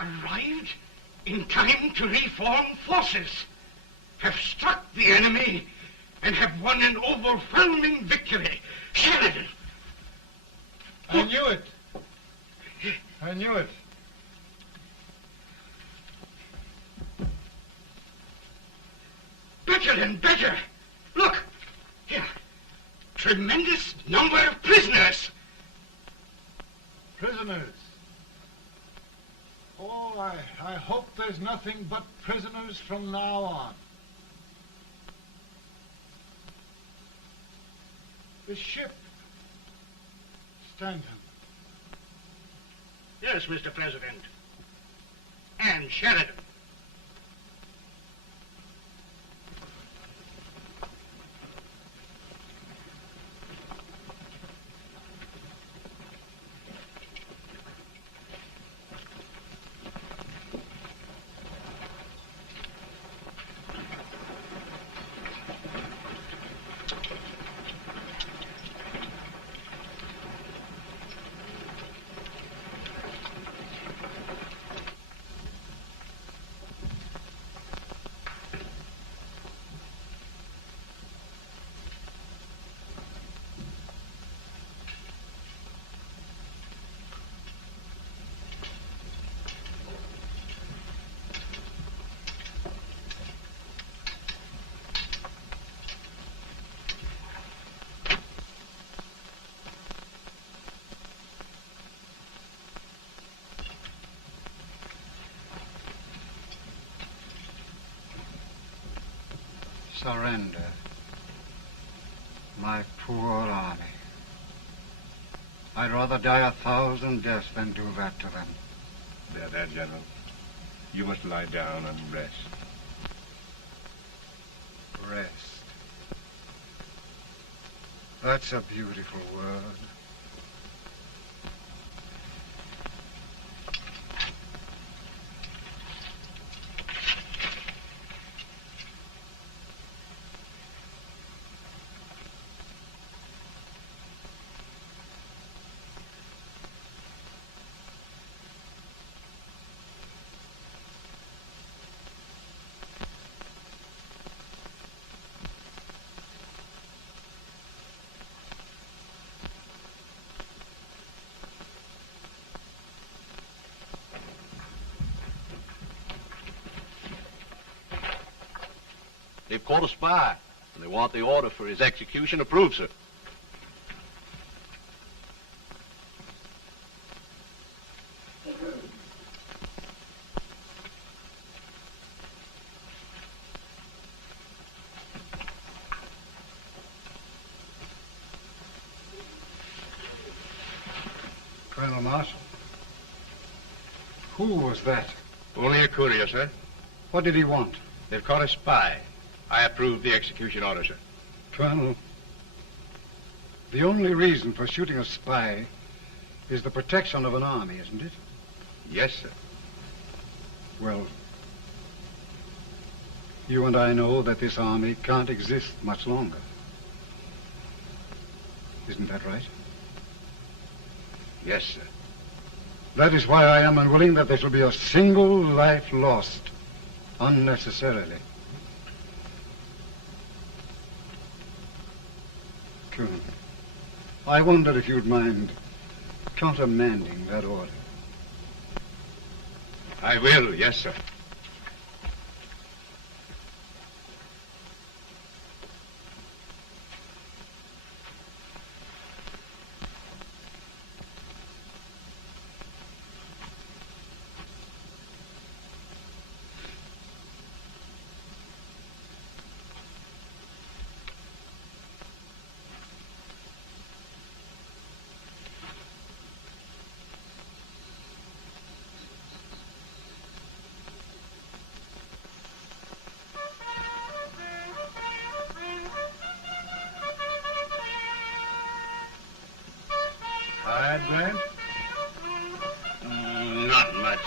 Arrived in time to reform forces. Have struck the enemy and have won an overwhelming victory. Sheridan! I knew it. I knew it. Better and better. Look, here. Tremendous number of prisoners. Prisoners? Oh, I hope there's nothing but prisoners from now on. The ship. Stanton. Yes, Mr. President. And Sheridan. Surrender. My poor army. I'd rather die 1,000 deaths than do that to them. There, General. You must lie down and rest. Rest. That's a beautiful word. They've caught a spy, and they want the order for his execution approved, sir. Colonel Marshall. Who was that? Only a courier, sir. What did he want? They've caught a spy. I approve the execution order, sir. Colonel, the only reason for shooting a spy is the protection of an army, isn't it? Yes, sir. Well, you and I know that this army can't exist much longer. Isn't that right? Yes, sir. That is why I am unwilling that there shall be a single life lost unnecessarily. Colonel, I wonder if you'd mind countermanding that order. I will, yes, sir. Grant? Not much.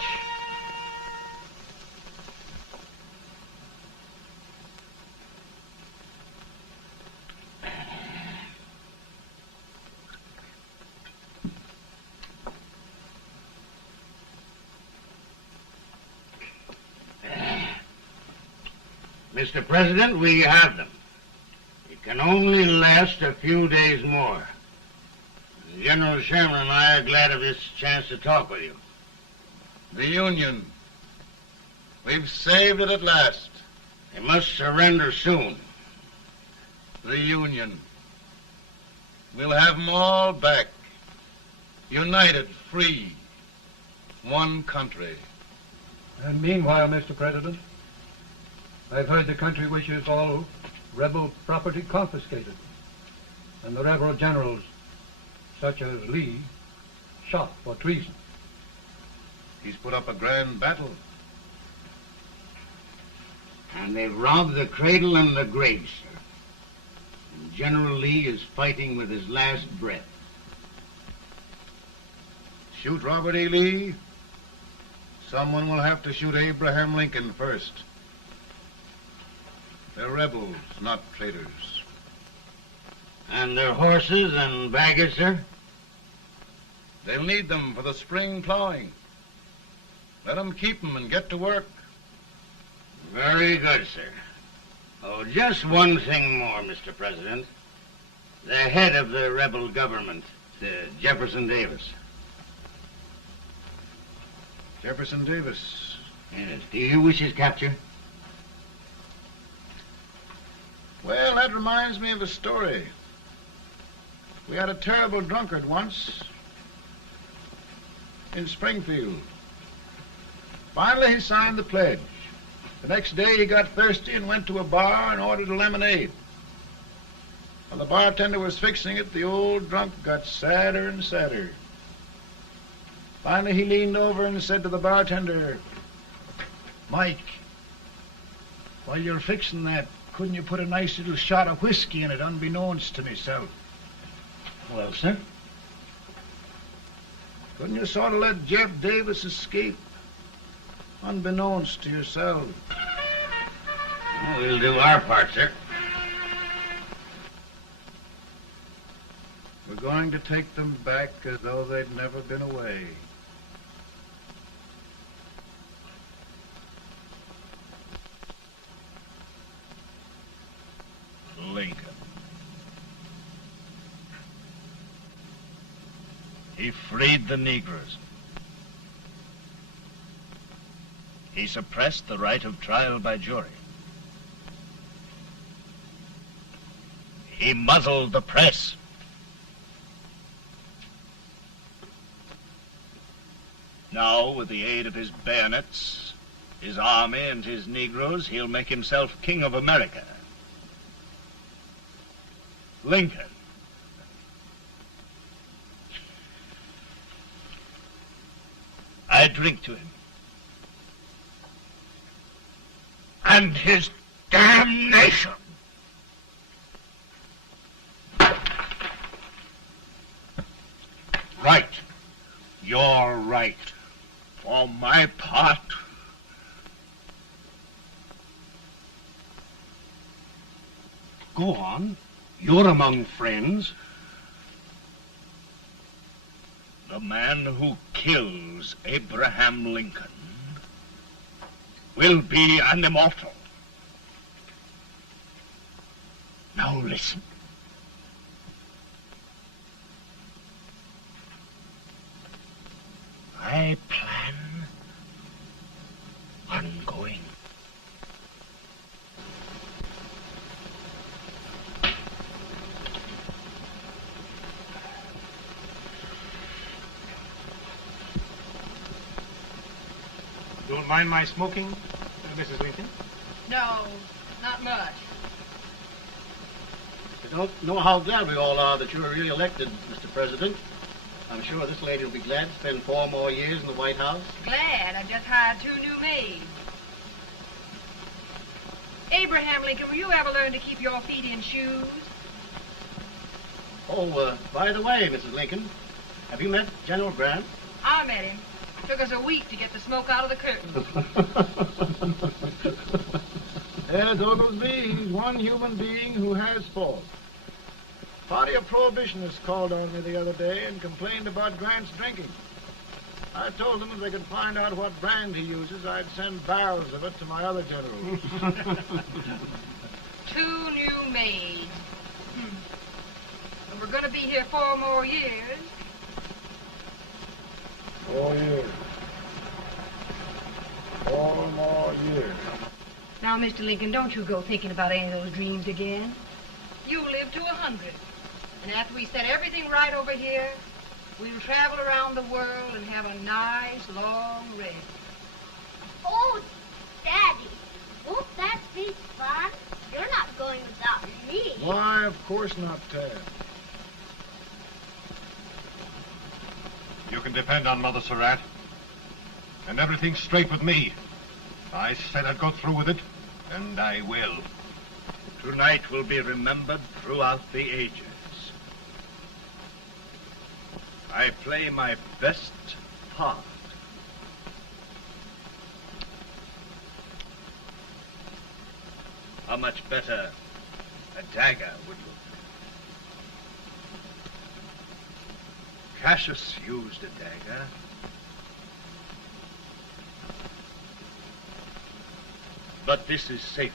Mr. President, we have them. It can only last a few days more. General Sherman and I are glad of this chance to talk with you. The Union. We've saved it at last. They must surrender soon. The Union. We'll have them all back. United, free. One country. And meanwhile, Mr. President, I've heard the country wishes all rebel property confiscated, and the rebel generals, such as Lee, shot for treason. He's put up a grand battle. And they've robbed the cradle and the grave, sir. And General Lee is fighting with his last breath. Shoot Robert E. Lee? Someone will have to shoot Abraham Lincoln first. They're rebels, not traitors. And their horses and baggage, sir? They'll need them for the spring plowing. Let them keep them and get to work. Very good, sir. Oh, just one thing more, Mr. President. The head of the rebel government, Jefferson Davis. Jefferson Davis? Yes. Do you wish his capture? Well, that reminds me of a story. We had a terrible drunkard once in Springfield. Finally, he signed the pledge. The next day, he got thirsty and went to a bar and ordered a lemonade. While the bartender was fixing it, the old drunk got sadder and sadder. Finally, he leaned over and said to the bartender, "Mike, while you're fixing that, couldn't you put a nice little shot of whiskey in it, unbeknownst to myself?" Well, sir? Couldn't you sort of let Jeff Davis escape, unbeknownst to yourself? Well, we'll do our part, sir. We're going to take them back as though they'd never been away. Lincoln. He freed the Negroes. He suppressed the right of trial by jury. He muzzled the press. Now, with the aid of his bayonets, his army, and his Negroes, he'll make himself king of America. Lincoln. I drink to him. And his damnation. Right. You're right. For my part, Go on. You're among friends. the man who kills Abraham Lincoln will be an immortal. Now listen. I plan on going. Don't mind my smoking, Mrs. Lincoln? No, not much. I don't know how glad we all are that you were really elected, Mr. President. I'm sure this lady will be glad to spend 4 more years in the White House. Glad. I've just hired 2 new maids. Abraham Lincoln, will you ever learn to keep your feet in shoes? Oh, by the way, Mrs. Lincoln, have you met General Grant? I met him. Took us a week to get the smoke out of the curtains. Yes, Oglesby, he's one human being who has faults. A party of prohibitionists called on me the other day and complained about Grant's drinking. I told them if they could find out what brand he uses, I'd send barrels of it to my other generals. 2 new maids. And we're going to be here 4 more years. 4 years. 4 more years. Now, Mr. Lincoln, don't you go thinking about any of those dreams again. You live to 100. And after we set everything right over here, we'll travel around the world and have a nice, long rest. Oh, Daddy, won't that be fun? You're not going without me. Why, of course not, Tad. You can depend on Mother Surratt. And everything's straight with me. I said I'd go through with it, and I will. Tonight will be remembered throughout the ages. I play my best part. How much better a dagger would look. Cassius used a dagger. But this is safer.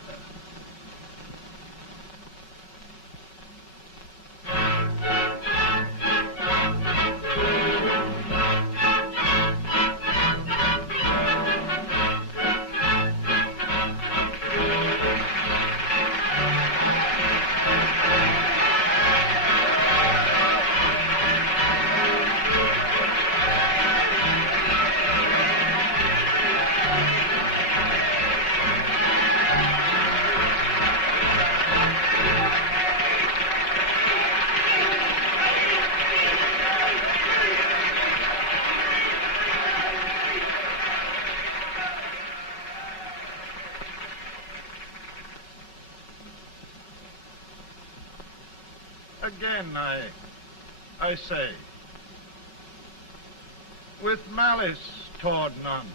Again, I say, with malice toward none,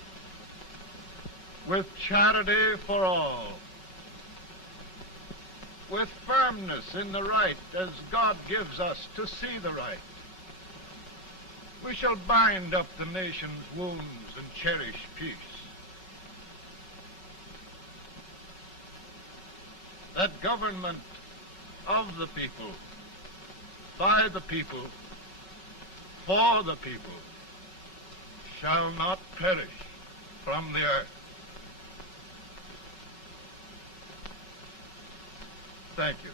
with charity for all, with firmness in the right as God gives us to see the right, we shall bind up the nation's wounds and cherish peace. That government of the people, by the people, for the people, shall not perish from the earth. Thank you.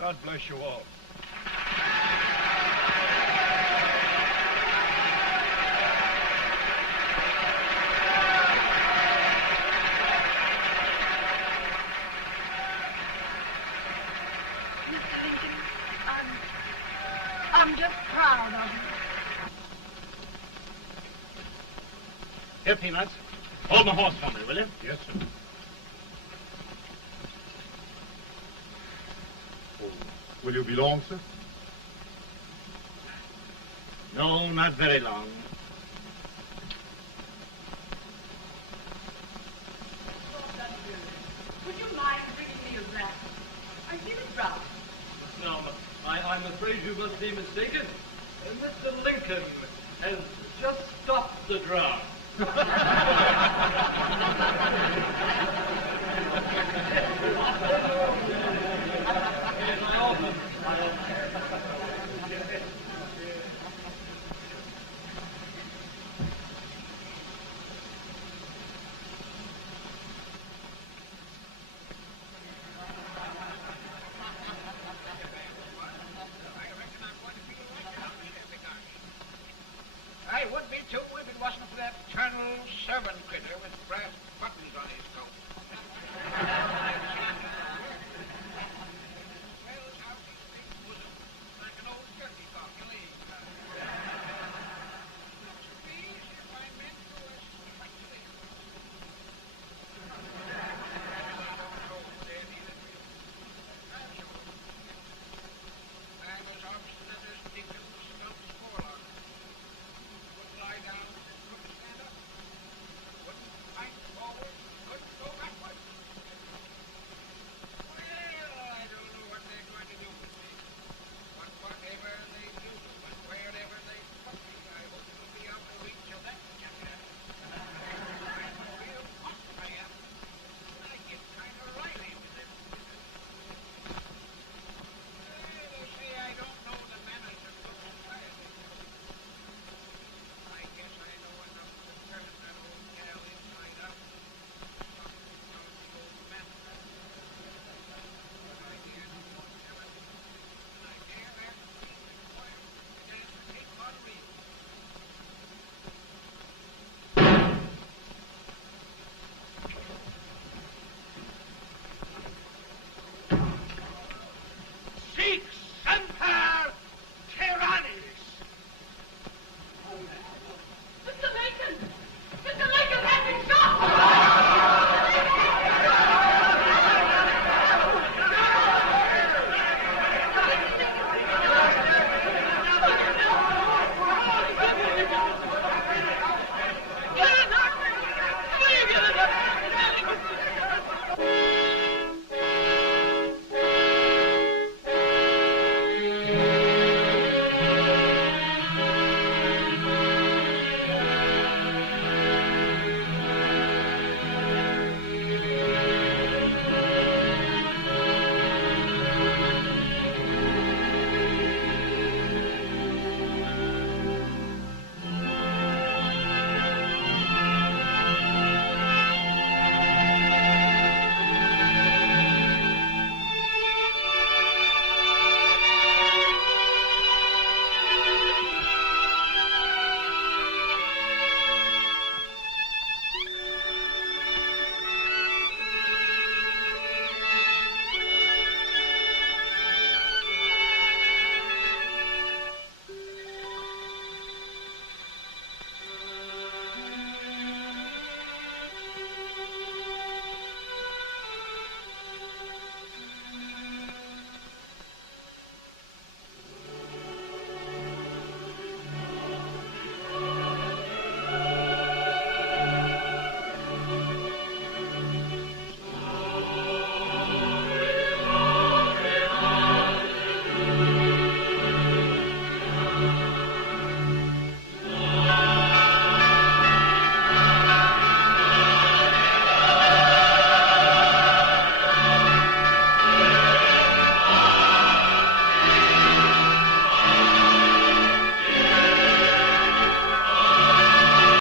God bless you all. I'm just proud of you. Here, Peanuts. Hold my horse for me, will you? Yes, sir. Oh, will you be long, sir? No, not very long. Would you mind bringing me a wrap? I feel it rough. No, I'm afraid you must be mistaken. Mr. Lincoln has just stopped the drum. I would be too if it wasn't for that Colonel Servant critter with brass